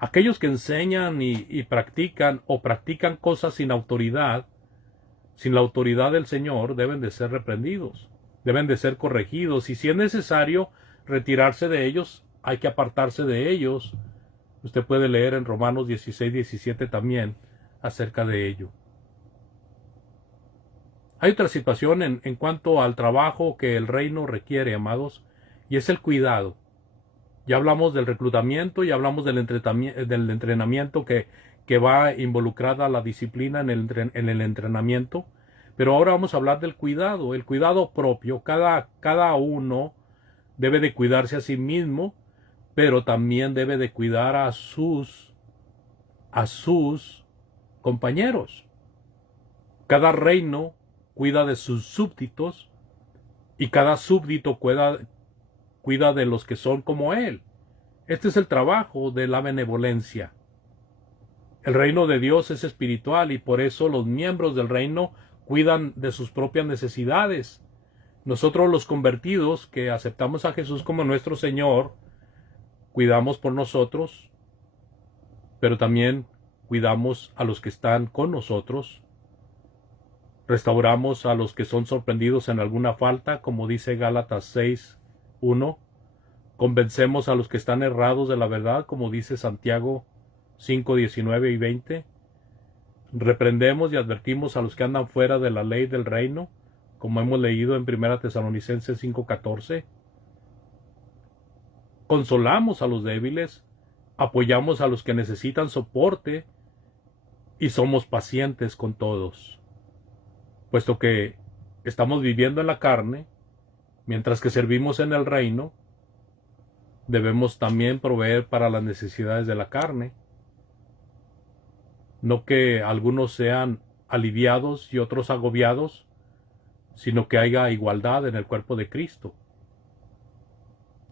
Aquellos que enseñan y practican o practican cosas sin autoridad, sin la autoridad del Señor, deben de ser reprendidos, deben de ser corregidos, y si es necesario retirarse de ellos, hay que apartarse de ellos. Usted puede leer en Romanos 16, 17 también acerca de ello. Hay otra situación en cuanto al trabajo que el reino requiere, amados, y es el cuidado. Ya hablamos del reclutamiento, ya hablamos del entrenamiento que va involucrada la disciplina en el entrenamiento, pero ahora vamos a hablar del cuidado, el cuidado propio. Cada uno debe de cuidarse a sí mismo, pero también debe de cuidar a sus compañeros. Cada reino cuida de sus súbditos y cada súbdito cuida de los que son como él. Este es el trabajo de la benevolencia. El reino de Dios es espiritual y por eso los miembros del reino cuidan de sus propias necesidades. Nosotros los convertidos que aceptamos a Jesús como nuestro Señor, cuidamos por nosotros, pero también cuidamos a los que están con nosotros. Restauramos a los que son sorprendidos en alguna falta, como dice Gálatas 6:1. Convencemos a los que están errados de la verdad, como dice Santiago 5:19 y 20. Reprendemos y advertimos a los que andan fuera de la ley del reino, como hemos leído en 1 Tesalonicenses 5:14. Consolamos a los débiles, apoyamos a los que necesitan soporte y somos pacientes con todos. Puesto que estamos viviendo en la carne, mientras que servimos en el reino, debemos también proveer para las necesidades de la carne. No que algunos sean aliviados y otros agobiados, sino que haya igualdad en el cuerpo de Cristo.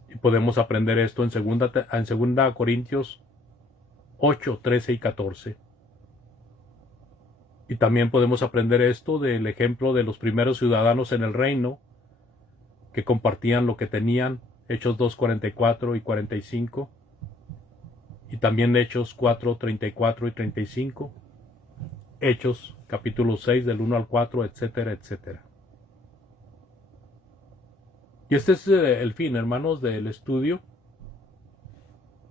Y podemos aprender esto en 2 Corintios 8, 13 y 14. Y también podemos aprender esto del ejemplo de los primeros ciudadanos en el reino, que compartían lo que tenían, Hechos 2, 44 y 45, y también Hechos 4, 34 y 35, Hechos capítulo 6 del 1 al 4, etcétera, etcétera. Y este es el fin, hermanos, del estudio.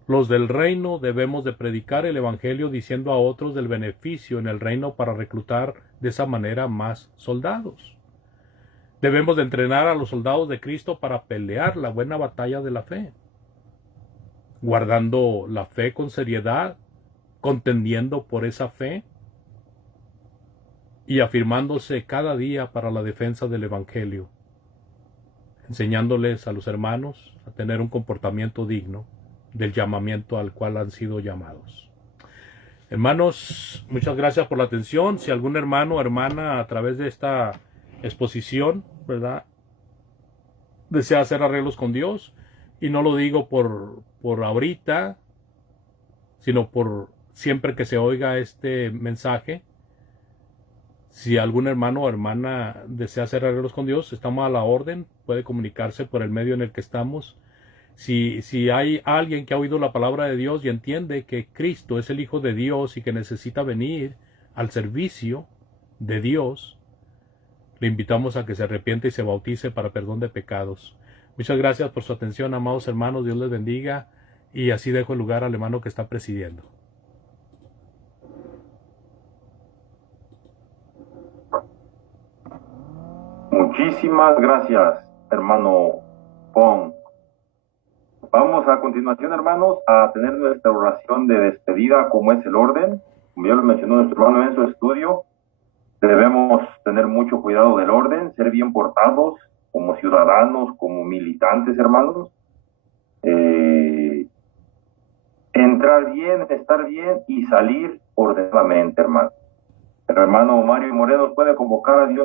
Los del reino debemos de predicar el evangelio diciendo a otros del beneficio en el reino para reclutar de esa manera más soldados. Debemos de entrenar a los soldados de Cristo para pelear la buena batalla de la fe, guardando la fe con seriedad, contendiendo por esa fe y afirmándose cada día para la defensa del evangelio, enseñándoles a los hermanos a tener un comportamiento digno del llamamiento al cual han sido llamados. Hermanos, muchas gracias por la atención. Si algún hermano o hermana a través de esta exposición, ¿verdad?, desea hacer arreglos con Dios, y no lo digo por ahorita, sino por siempre que se oiga este mensaje. Si algún hermano o hermana desea hacer arreglos con Dios, estamos a la orden, puede comunicarse por el medio en el que estamos. Si hay alguien que ha oído la palabra de Dios y entiende que Cristo es el Hijo de Dios y que necesita venir al servicio de Dios, le invitamos a que se arrepiente y se bautice para perdón de pecados. Muchas gracias por su atención, amados hermanos. Dios les bendiga. Y así dejo el lugar al hermano que está presidiendo. Muchísimas gracias, hermano Pong. Vamos a continuación, hermanos, a tener nuestra oración de despedida, como es el orden. Como ya lo mencionó nuestro hermano en su estudio, debemos tener mucho cuidado del orden, ser bien portados como ciudadanos, como militantes, hermanos. Entrar bien, estar bien y salir ordenadamente, hermano. El hermano Mario Moreno puede convocar a Dios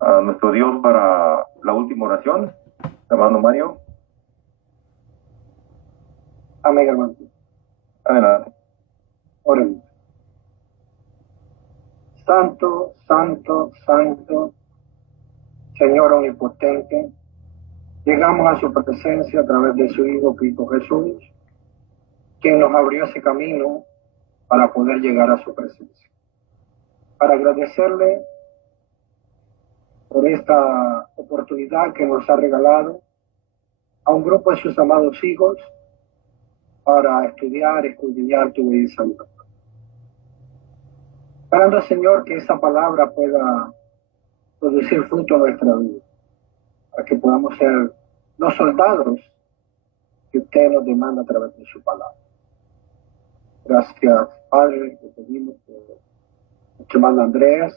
a nuestro Dios para la última oración. Hermano Mario. Amén, hermano. Adelante. Oremos. Santo, santo, santo Señor omnipotente, llegamos a su presencia a través de su Hijo Cristo Jesús, quien nos abrió ese camino para poder llegar a su presencia. Para agradecerle por esta oportunidad que nos ha regalado a un grupo de sus amados hijos para estudiar, escudriñar tu belleza. Esperando, Señor, que esa palabra pueda producir fruto en nuestra vida, para que podamos ser los soldados que usted nos demanda a través de su palabra. Gracias, Padre, le pedimos por nuestro hermano Andrés,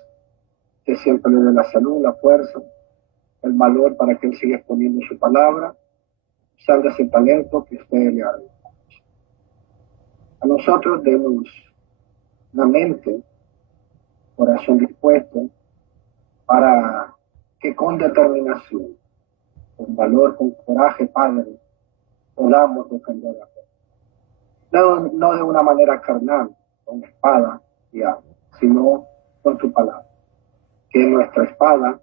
que siempre le dé la salud, la fuerza, el valor para que él siga exponiendo su palabra, salga ese talento que usted le ha dado. A nosotros demos una mente, corazón dispuesto, para que con determinación, con valor, con coraje, Padre, podamos defender la fe. No de una manera carnal, con espada y arma, sino con tu palabra, que es nuestra espada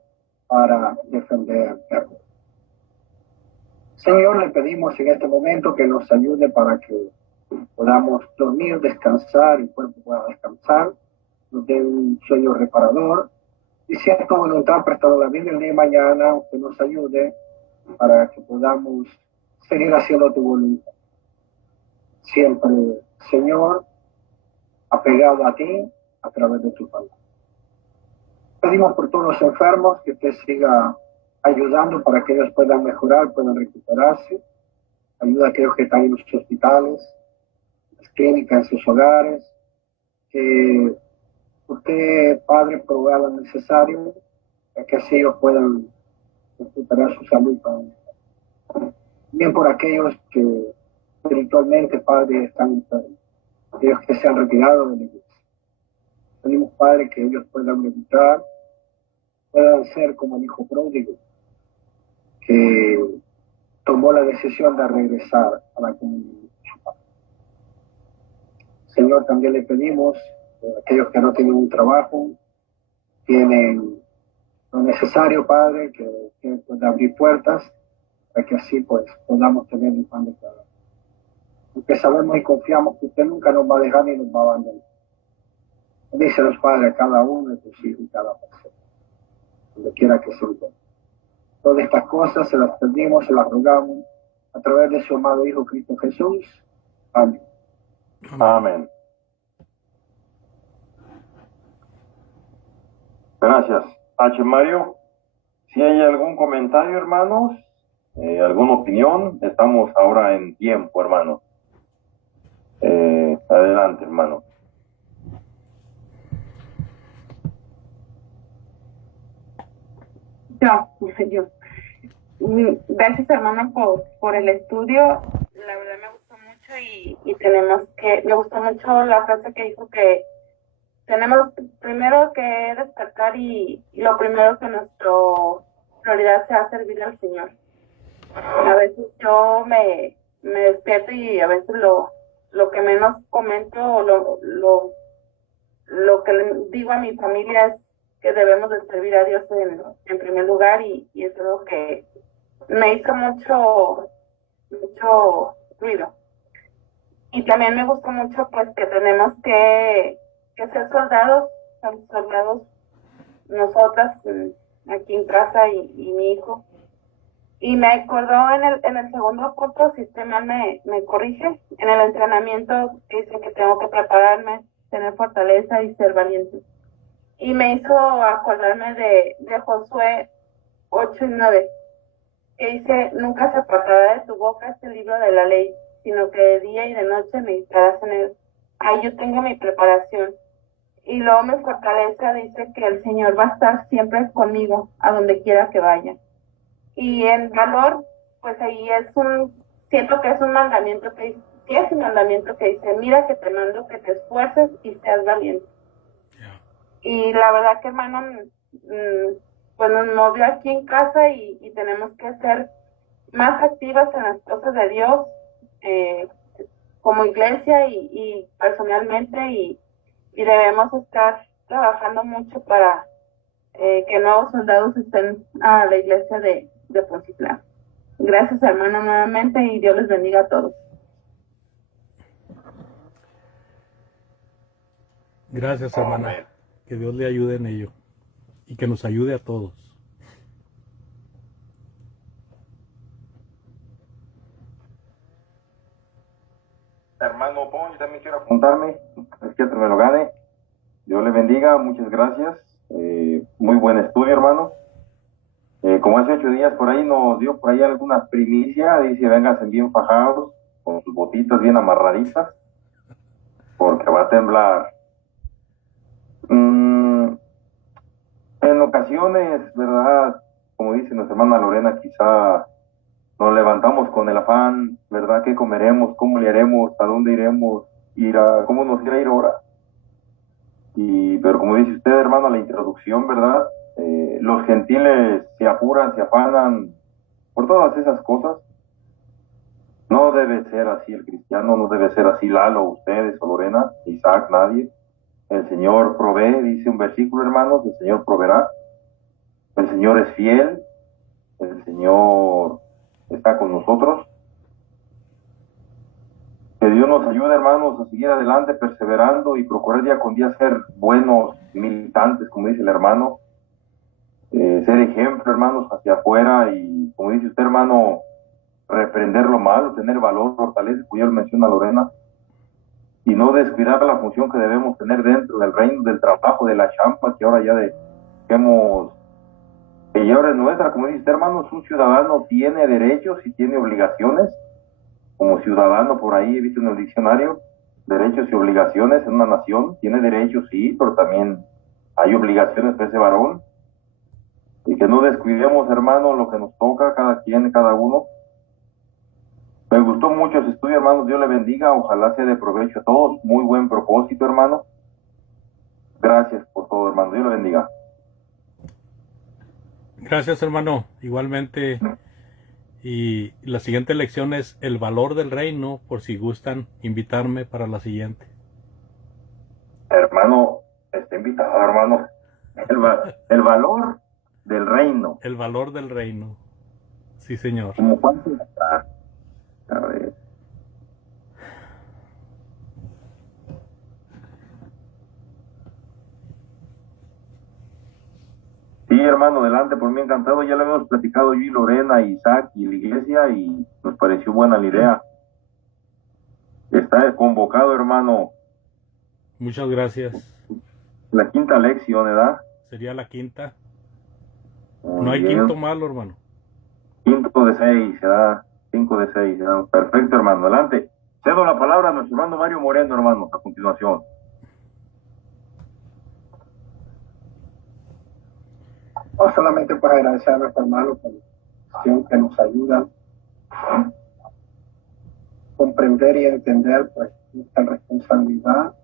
para defender la fe. Señor, le pedimos en este momento que nos ayude para que podamos dormir, descansar, y el cuerpo pueda descansar, nos dé un sueño reparador, y si es tu voluntad prestado la vida el día de mañana, que nos ayude para que podamos seguir haciendo tu voluntad. Siempre, Señor, apegado a ti a través de tu palabra. Pedimos por todos los enfermos que usted siga ayudando para que ellos puedan mejorar, puedan recuperarse. Ayuda a aquellos que están en los hospitales, en las clínicas, en sus hogares. Que usted, Padre, provea lo necesario para que así ellos puedan recuperar su salud. Bien por aquellos que espiritualmente, Padre, están enfermos, aquellos que se han retirado de la iglesia. Pedimos, Padre, que ellos puedan meditar, puedan ser como el hijo pródigo, que tomó la decisión de regresar a la comunidad de su padre. Señor, también le pedimos a aquellos que no tienen un trabajo, tienen lo necesario, Padre, que pueda abrir puertas para que así pues podamos tener el pan de cada día. Porque sabemos y confiamos que usted nunca nos va a dejar ni nos va a abandonar. Dícenos, Padre, a cada uno de tus hijos y cada persona, donde quiera que se encuentre. Todas estas cosas se las pedimos, se las rogamos a través de su amado Hijo Cristo Jesús. Amén. Amén. Gracias. H. Mario, si hay algún comentario, hermanos, alguna opinión, estamos ahora en tiempo, hermano. Adelante, hermano. Yo. Gracias, hermano, por el estudio. La verdad me gustó mucho me gustó mucho la frase que dijo que tenemos primero que despertar y lo primero que nuestra prioridad sea servir al Señor. A veces yo me despierto y a veces lo que menos comento, lo que le digo a mi familia es que debemos de servir a Dios en primer lugar, y eso es algo que me hizo mucho ruido. Y también me gustó mucho pues que tenemos que ser soldados nosotras aquí en casa y mi hijo. Y me acordó en el segundo punto, si usted mal me corrige, en el entrenamiento dice que tengo que prepararme, tener fortaleza y ser valiente. Y me hizo acordarme de Josué 8 y 9, que dice: nunca se apartará de tu boca este libro de la ley, sino que de día y de noche meditarás en él. Ahí yo tengo mi preparación. Y luego mi fortaleza dice que el Señor va a estar siempre conmigo, a donde quiera que vaya. Y en valor, pues ahí siento que es un mandamiento que dice: mira que te mando que te esfuerces y seas valiente. Y la verdad que, hermano, pues nos movió aquí en casa y tenemos que ser más activas en las cosas de Dios, como iglesia y personalmente, y debemos estar trabajando mucho para que nuevos soldados estén a la iglesia de Poncitlán. Gracias, hermano, nuevamente, y Dios les bendiga a todos. Gracias, hermana. Que Dios le ayude en ello y que nos ayude a todos. Hermano Pon, yo también quiero apuntarme, es que me lo gane. Dios le bendiga, muchas gracias. Muy buen estudio, hermano. Como hace 8 días por ahí nos dio por ahí algunas primicias, dice vénganse bien fajados, con sus botitas bien amarraditas, porque va a temblar. En ocasiones, ¿verdad? Como dice nuestra hermana Lorena, quizá nos levantamos con el afán, ¿verdad? ¿Qué comeremos? ¿Cómo le haremos? ¿A dónde iremos? ¿Cómo nos irá a ir ahora? Pero como dice usted, hermano, la introducción, ¿verdad? Los gentiles se apuran, se afanan por todas esas cosas. No debe ser así el cristiano, no debe ser así Lalo, ustedes o Lorena, Isaac, nadie. El Señor provee, dice un versículo, hermanos, el Señor proveerá. El Señor es fiel, el Señor está con nosotros. Que Dios nos ayude, hermanos, a seguir adelante, perseverando y procurar día con día ser buenos militantes, como dice el hermano. Ser ejemplo, hermanos, hacia afuera y, como dice usted, hermano, reprender lo malo, tener valor, fortaleza, como ya lo menciona Lorena, y no descuidar la función que debemos tener dentro del reino, del trabajo, de la champa, que ahora ya que ya ahora es nuestra, como dice usted, hermanos, un ciudadano tiene derechos y tiene obligaciones. Como ciudadano, por ahí he visto en el diccionario, derechos y obligaciones en una nación. Tiene derechos, sí, pero también hay obligaciones para ese varón. Y que no descuidemos, hermano, lo que nos toca, cada quien, cada uno. Me gustó mucho ese estudio, hermanos, Dios le bendiga, ojalá sea de provecho a todos. Muy buen propósito, hermano. Gracias por todo, hermano, Dios le bendiga. Gracias, hermano, igualmente. Y la siguiente lección es el valor del reino, por si gustan invitarme para la siguiente. Hermano, está invitado, hermano. El valor del reino. El valor del reino. Sí, señor. ¿Cómo cuánto está? A ver. Sí, hermano, adelante, por mí encantado. Ya lo habíamos platicado yo y Lorena, Isaac y la iglesia y nos pareció buena la idea. Está convocado, hermano. Muchas gracias. La quinta lección, ¿verdad? Sería la quinta. Muy No hay bien. quinto malo, hermano. 5 de 6, ¿verdad? 5 de 6, ¿verdad? Perfecto, hermano. Adelante. Cedo la palabra a nuestro hermano Mario Moreno, hermano, a continuación. No solamente pues agradecer a nuestro hermano por la acción que nos ayuda a comprender y entender pues nuestra responsabilidad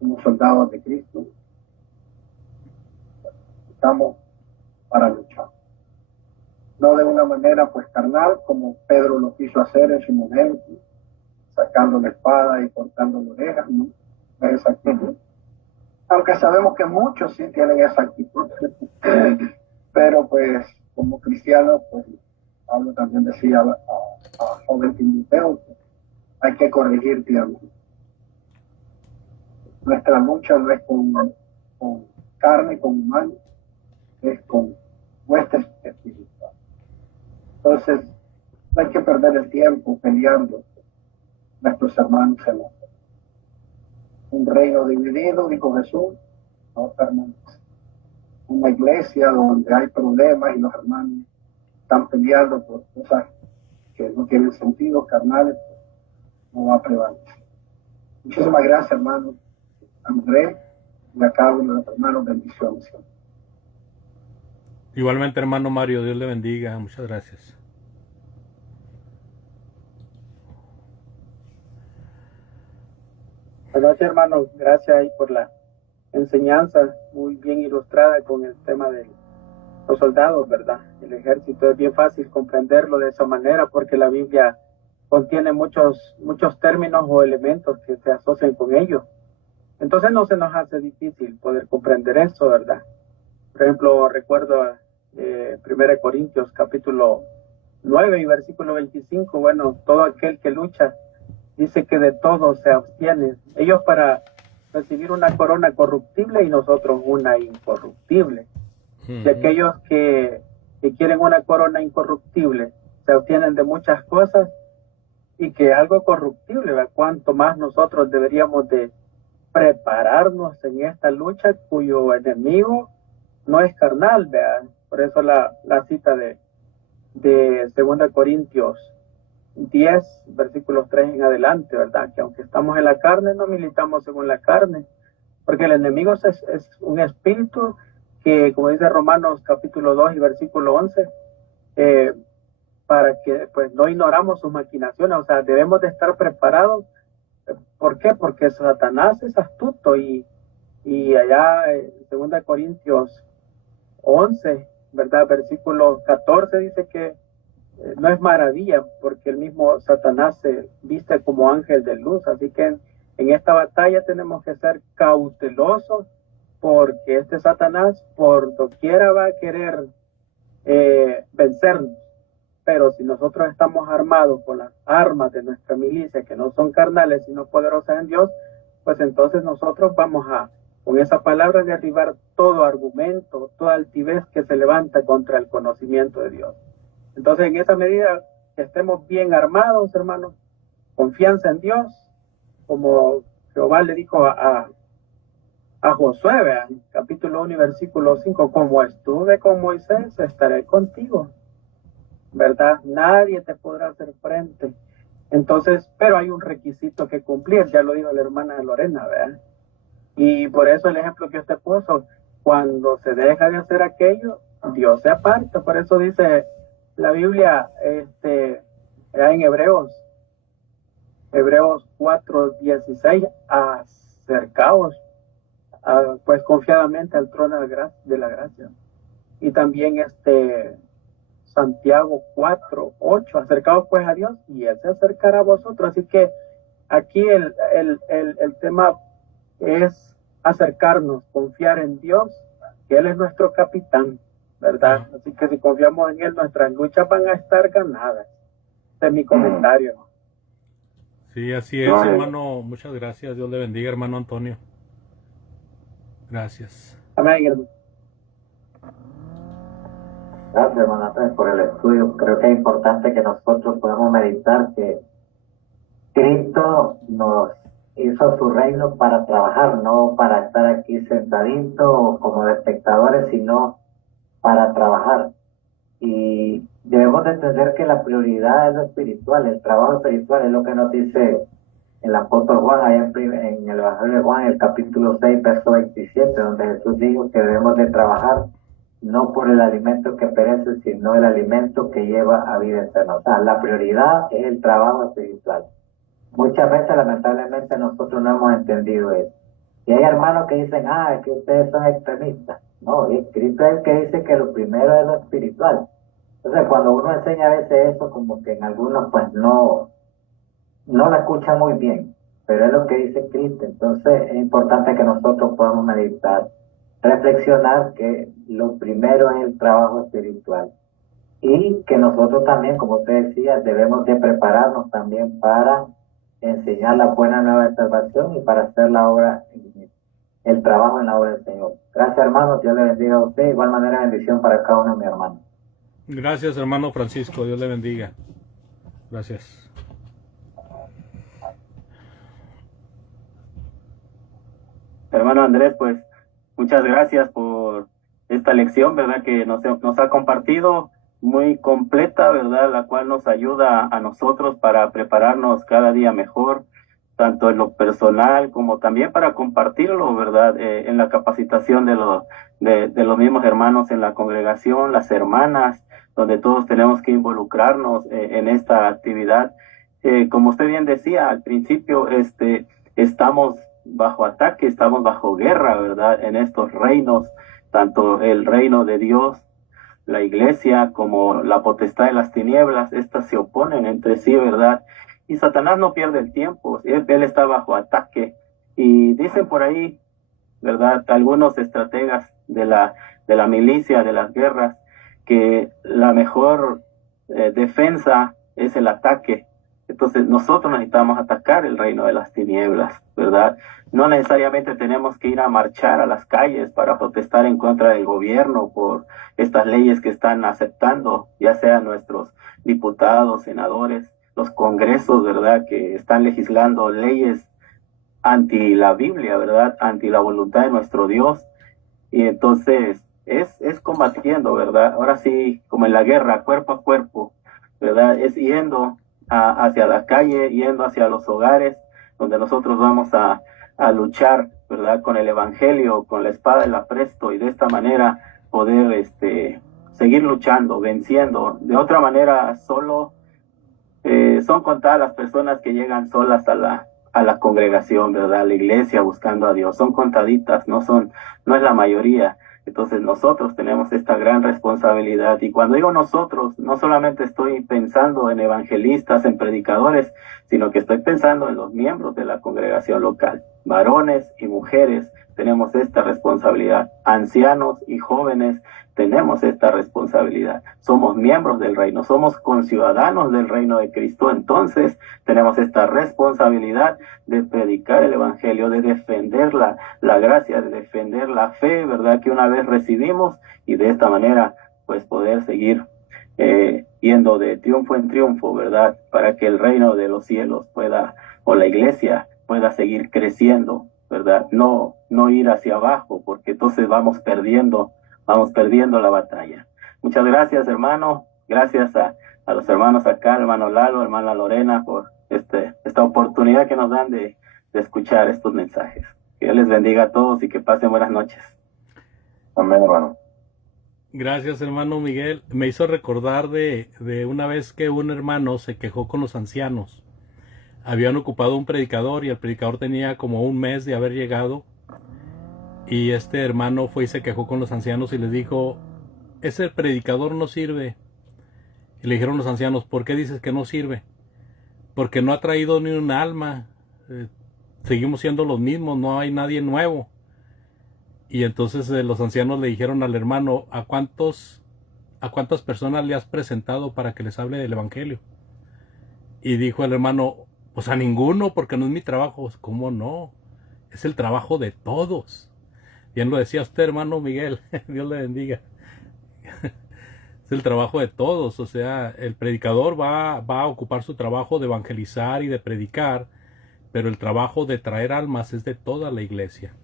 como soldados de Cristo. Estamos para luchar. No de una manera pues carnal, como Pedro lo quiso hacer en su momento, sacando la espada y cortando la oreja, ¿no? Esa actitud. Aunque sabemos que muchos sí tienen esa actitud. Pero pues como cristianos, pues Pablo también decía a joven Timoteo, que hay que corregir tiempo. Nuestra lucha no es con carne, con humano, es con huestes espirituales. Entonces, no hay que perder el tiempo peleando nuestros hermanos en la fe. Un reino dividido, dijo Jesús, no permanece. Una iglesia donde hay problemas y los hermanos están peleando por cosas que no tienen sentido, carnales, pues, no va a prevalecer. Muchísimas gracias, hermano Andrés, y a cada uno de los hermanos, bendiciones. Igualmente, hermano Mario, Dios le bendiga. Muchas gracias. Buenas noches, hermanos. Gracias ahí por la enseñanza muy bien ilustrada con el tema de los soldados, ¿verdad? El ejército es bien fácil comprenderlo de esa manera porque la Biblia contiene muchos términos o elementos que se asocian con ellos. Entonces no se nos hace difícil poder comprender eso, ¿verdad? Por ejemplo, recuerdo 1 Corintios capítulo 9 y versículo 25, bueno, todo aquel que lucha dice que de todo se abstiene. Ellos para recibir una corona corruptible y nosotros una incorruptible. Y aquellos que quieren una corona incorruptible se obtienen de muchas cosas y que algo corruptible, ¿verdad? Cuanto más nosotros deberíamos de prepararnos en esta lucha cuyo enemigo no es carnal, ¿verdad? Por eso la cita de 2 Corintios 10, versículos 3 en adelante, ¿verdad? Que aunque estamos en la carne, no militamos según la carne, porque el enemigo es un espíritu que, como dice Romanos capítulo 2 y versículo 11, para que pues no ignoramos sus maquinaciones, o sea, debemos de estar preparados. ¿Por qué? Porque Satanás es astuto y allá en 2 Corintios 11, ¿verdad? Versículo 14 dice que no es maravilla porque el mismo Satanás se viste como ángel de luz, así que en esta batalla tenemos que ser cautelosos porque este Satanás por doquiera va a querer vencernos. Pero si nosotros estamos armados con las armas de nuestra milicia, que no son carnales, sino poderosas en Dios, pues entonces nosotros vamos a, con esa palabra, derribar todo argumento, toda altivez que se levanta contra el conocimiento de Dios. Entonces, en esa medida que estemos bien armados, hermanos, confianza en Dios, como Jehová le dijo a Josué, vean, capítulo 1 y versículo 5, como estuve con Moisés, estaré contigo, ¿verdad? Nadie te podrá hacer frente. Entonces, pero hay un requisito que cumplir, ya lo dijo la hermana Lorena, ¿verdad? Y por eso el ejemplo que usted puso, cuando se deja de hacer aquello, Dios se aparta. Por eso dice la Biblia, en Hebreos 4:16, acercaos pues confiadamente al trono de la gracia. Y también Santiago 4:8, acercaos pues a Dios y Él se acercará a vosotros. Así que aquí el tema es acercarnos, confiar en Dios, que Él es nuestro capitán, ¿verdad? Así que si confiamos en Él, nuestras luchas van a estar ganadas. Este es mi comentario. Sí, así es, hermano. Muchas gracias. Dios le bendiga, hermano Antonio. Gracias. Amén, hermano. Gracias, hermano Antonio, por el estudio. Creo que es importante que nosotros podamos meditar que Cristo nos hizo su reino para trabajar, no para estar aquí sentaditos como de espectadores, sino para trabajar. Y debemos de entender que la prioridad es lo espiritual, el trabajo espiritual es lo que nos dice el apóstol Juan, allá en el Evangelio de Juan, el capítulo 6, verso 27, donde Jesús dijo que debemos de trabajar no por el alimento que perece, sino el alimento que lleva a vida eterna. O sea, la prioridad es el trabajo espiritual. Muchas veces, lamentablemente, nosotros no hemos entendido eso. Y hay hermanos que dicen, es que ustedes son extremistas. No, Cristo es el que dice que lo primero es lo espiritual. Entonces, cuando uno enseña a veces eso, como que en algunos pues no lo escucha muy bien, pero es lo que dice Cristo. Entonces, es importante que nosotros podamos meditar, reflexionar que lo primero es el trabajo espiritual. Y que nosotros también, como usted decía, debemos de prepararnos también para enseñar la buena nueva de salvación y para hacer la obra, el trabajo en la obra del Señor. Gracias, hermanos. Dios le bendiga a usted. De igual manera, bendición para cada uno de mis hermanos. Gracias, hermano Francisco. Dios le bendiga. Gracias. Hermano Andrés, pues muchas gracias por esta lección, ¿verdad? Que nos ha compartido, muy completa, ¿verdad? La cual nos ayuda a nosotros para prepararnos cada día mejor, tanto en lo personal como también para compartirlo, ¿verdad? En la capacitación de los mismos hermanos en la congregación, las hermanas, donde todos tenemos que involucrarnos en esta actividad. Como usted bien decía al principio, estamos bajo ataque, estamos bajo guerra, ¿verdad? En estos reinos, tanto el reino de Dios, la iglesia, como la potestad de las tinieblas, estas se oponen entre sí, ¿verdad? Y Satanás no pierde el tiempo, él está bajo ataque. Y dicen por ahí, ¿verdad? Algunos estrategas de la de la milicia, de las guerras, que la mejor defensa es el ataque. Entonces nosotros necesitamos atacar el reino de las tinieblas, ¿verdad? No necesariamente tenemos que ir a marchar a las calles para protestar en contra del gobierno por estas leyes que están aceptando, ya sean nuestros diputados, senadores, los congresos, ¿verdad? Que están legislando leyes anti la Biblia, ¿verdad? Anti la voluntad de nuestro Dios. Y entonces es combatiendo, ¿verdad? Ahora sí, como en la guerra, cuerpo a cuerpo, ¿verdad? Es yendo hacia la calle, yendo hacia los hogares, donde nosotros vamos a luchar, ¿verdad? Con el evangelio, con la espada del apresto, y de esta manera poder seguir luchando, venciendo. De otra manera, solo son contadas las personas que llegan solas a la congregación, ¿verdad? A la iglesia buscando a Dios. Son contaditas, no es la mayoría. Entonces nosotros tenemos esta gran responsabilidad, y cuando digo nosotros, no solamente estoy pensando en evangelistas, en predicadores, sino que estoy pensando en los miembros de la congregación local, varones y mujeres. Tenemos esta responsabilidad, ancianos y jóvenes tenemos esta responsabilidad. Somos miembros del reino, somos conciudadanos del reino de Cristo, entonces tenemos esta responsabilidad de predicar el evangelio, de defender la gracia, de defender la fe, ¿verdad? Que una vez recibimos, y de esta manera pues poder seguir yendo de triunfo en triunfo, ¿verdad? Para que el reino de los cielos pueda, o la iglesia pueda seguir creciendo, ¿verdad? No ir hacia abajo, porque entonces vamos perdiendo la batalla. Muchas gracias, hermano. Gracias a los hermanos acá, hermano Lalo, hermana Lorena, por esta oportunidad que nos dan de escuchar estos mensajes. Que Dios les bendiga a todos y que pasen buenas noches. Amén, hermano. Gracias, hermano Miguel. Me hizo recordar de una vez que un hermano se quejó con los ancianos. Habían ocupado un predicador y el predicador tenía como un mes de haber llegado. Y este hermano fue y se quejó con los ancianos y les dijo: ese predicador no sirve. Y le dijeron los ancianos: ¿por qué dices que no sirve? Porque no ha traído ni un alma. Seguimos siendo los mismos, no hay nadie nuevo. Y entonces los ancianos le dijeron al hermano: ¿a cuántas personas le has presentado para que les hable del evangelio? Y dijo el hermano: pues a ninguno, porque no es mi trabajo. ¿Cómo no? Es el trabajo de todos. Bien lo decía usted, hermano Miguel. Dios le bendiga. Es el trabajo de todos. O sea, el predicador va a ocupar su trabajo de evangelizar y de predicar, pero el trabajo de traer almas es de toda la iglesia.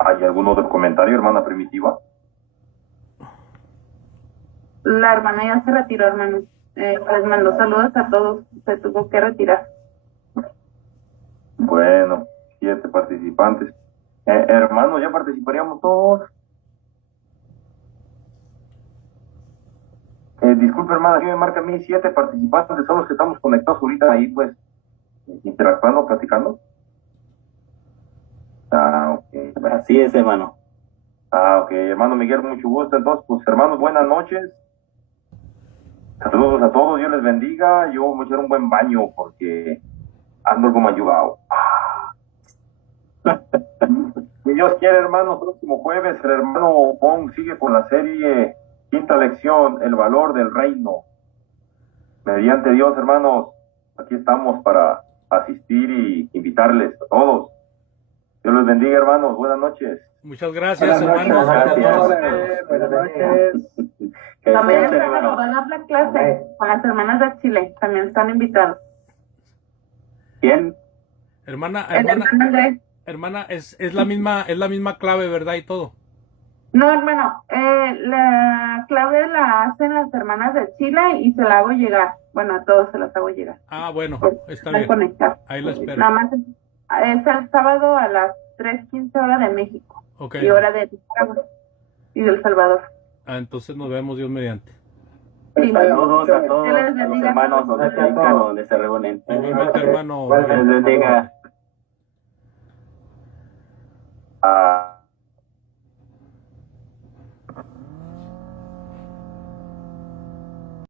¿Hay algún otro comentario, hermana Primitiva? La hermana ya se retiró, hermano. Les mando saludos a todos. Se tuvo que retirar. Bueno, 7 participantes. Hermano, ¿ya participaríamos todos? Disculpe, hermana, aquí me marca a mí 7 participantes, son los que estamos conectados ahorita ahí, pues, interactuando, platicando. Ok. Así es, hermano. Ok, hermano Miguel, mucho gusto. Entonces, pues, hermanos, buenas noches. Saludos a todos, Dios les bendiga. Yo voy a echar un buen baño porque ando como ayudado. Si Dios quiere, hermano, próximo jueves el hermano Pong sigue con la serie Quinta Lección, el valor del reino. Mediante Dios, hermanos, aquí estamos para asistir y invitarles a todos. Dios les bendiga, hermanos. Buenas noches. Muchas gracias, Buenas hermanos. noches, Gracias. buenas noches. Que También descansen, están hermano. dando la clase con las hermanas de Chile. También están invitados. ¿Quién? Hermana, El hermano Andrés. hermana, es la misma clave, ¿verdad? Y todo. No, hermano, la clave la hacen las hermanas de Chile y se la hago llegar. Bueno, a todos se las hago llegar. Ah, bueno, Pues, está van a bien. conectar. Ahí la espero. Nada más es el sábado a las 3:15 hora de México Ok. y hora de Nicaragua y de El Salvador. Entonces nos vemos, Dios mediante. Sí. Saludos a todos, Dios les a los bendiga. hermanos donde se dedican o donde se reúnen. Igualmente, hermano. Dios les bendiga. a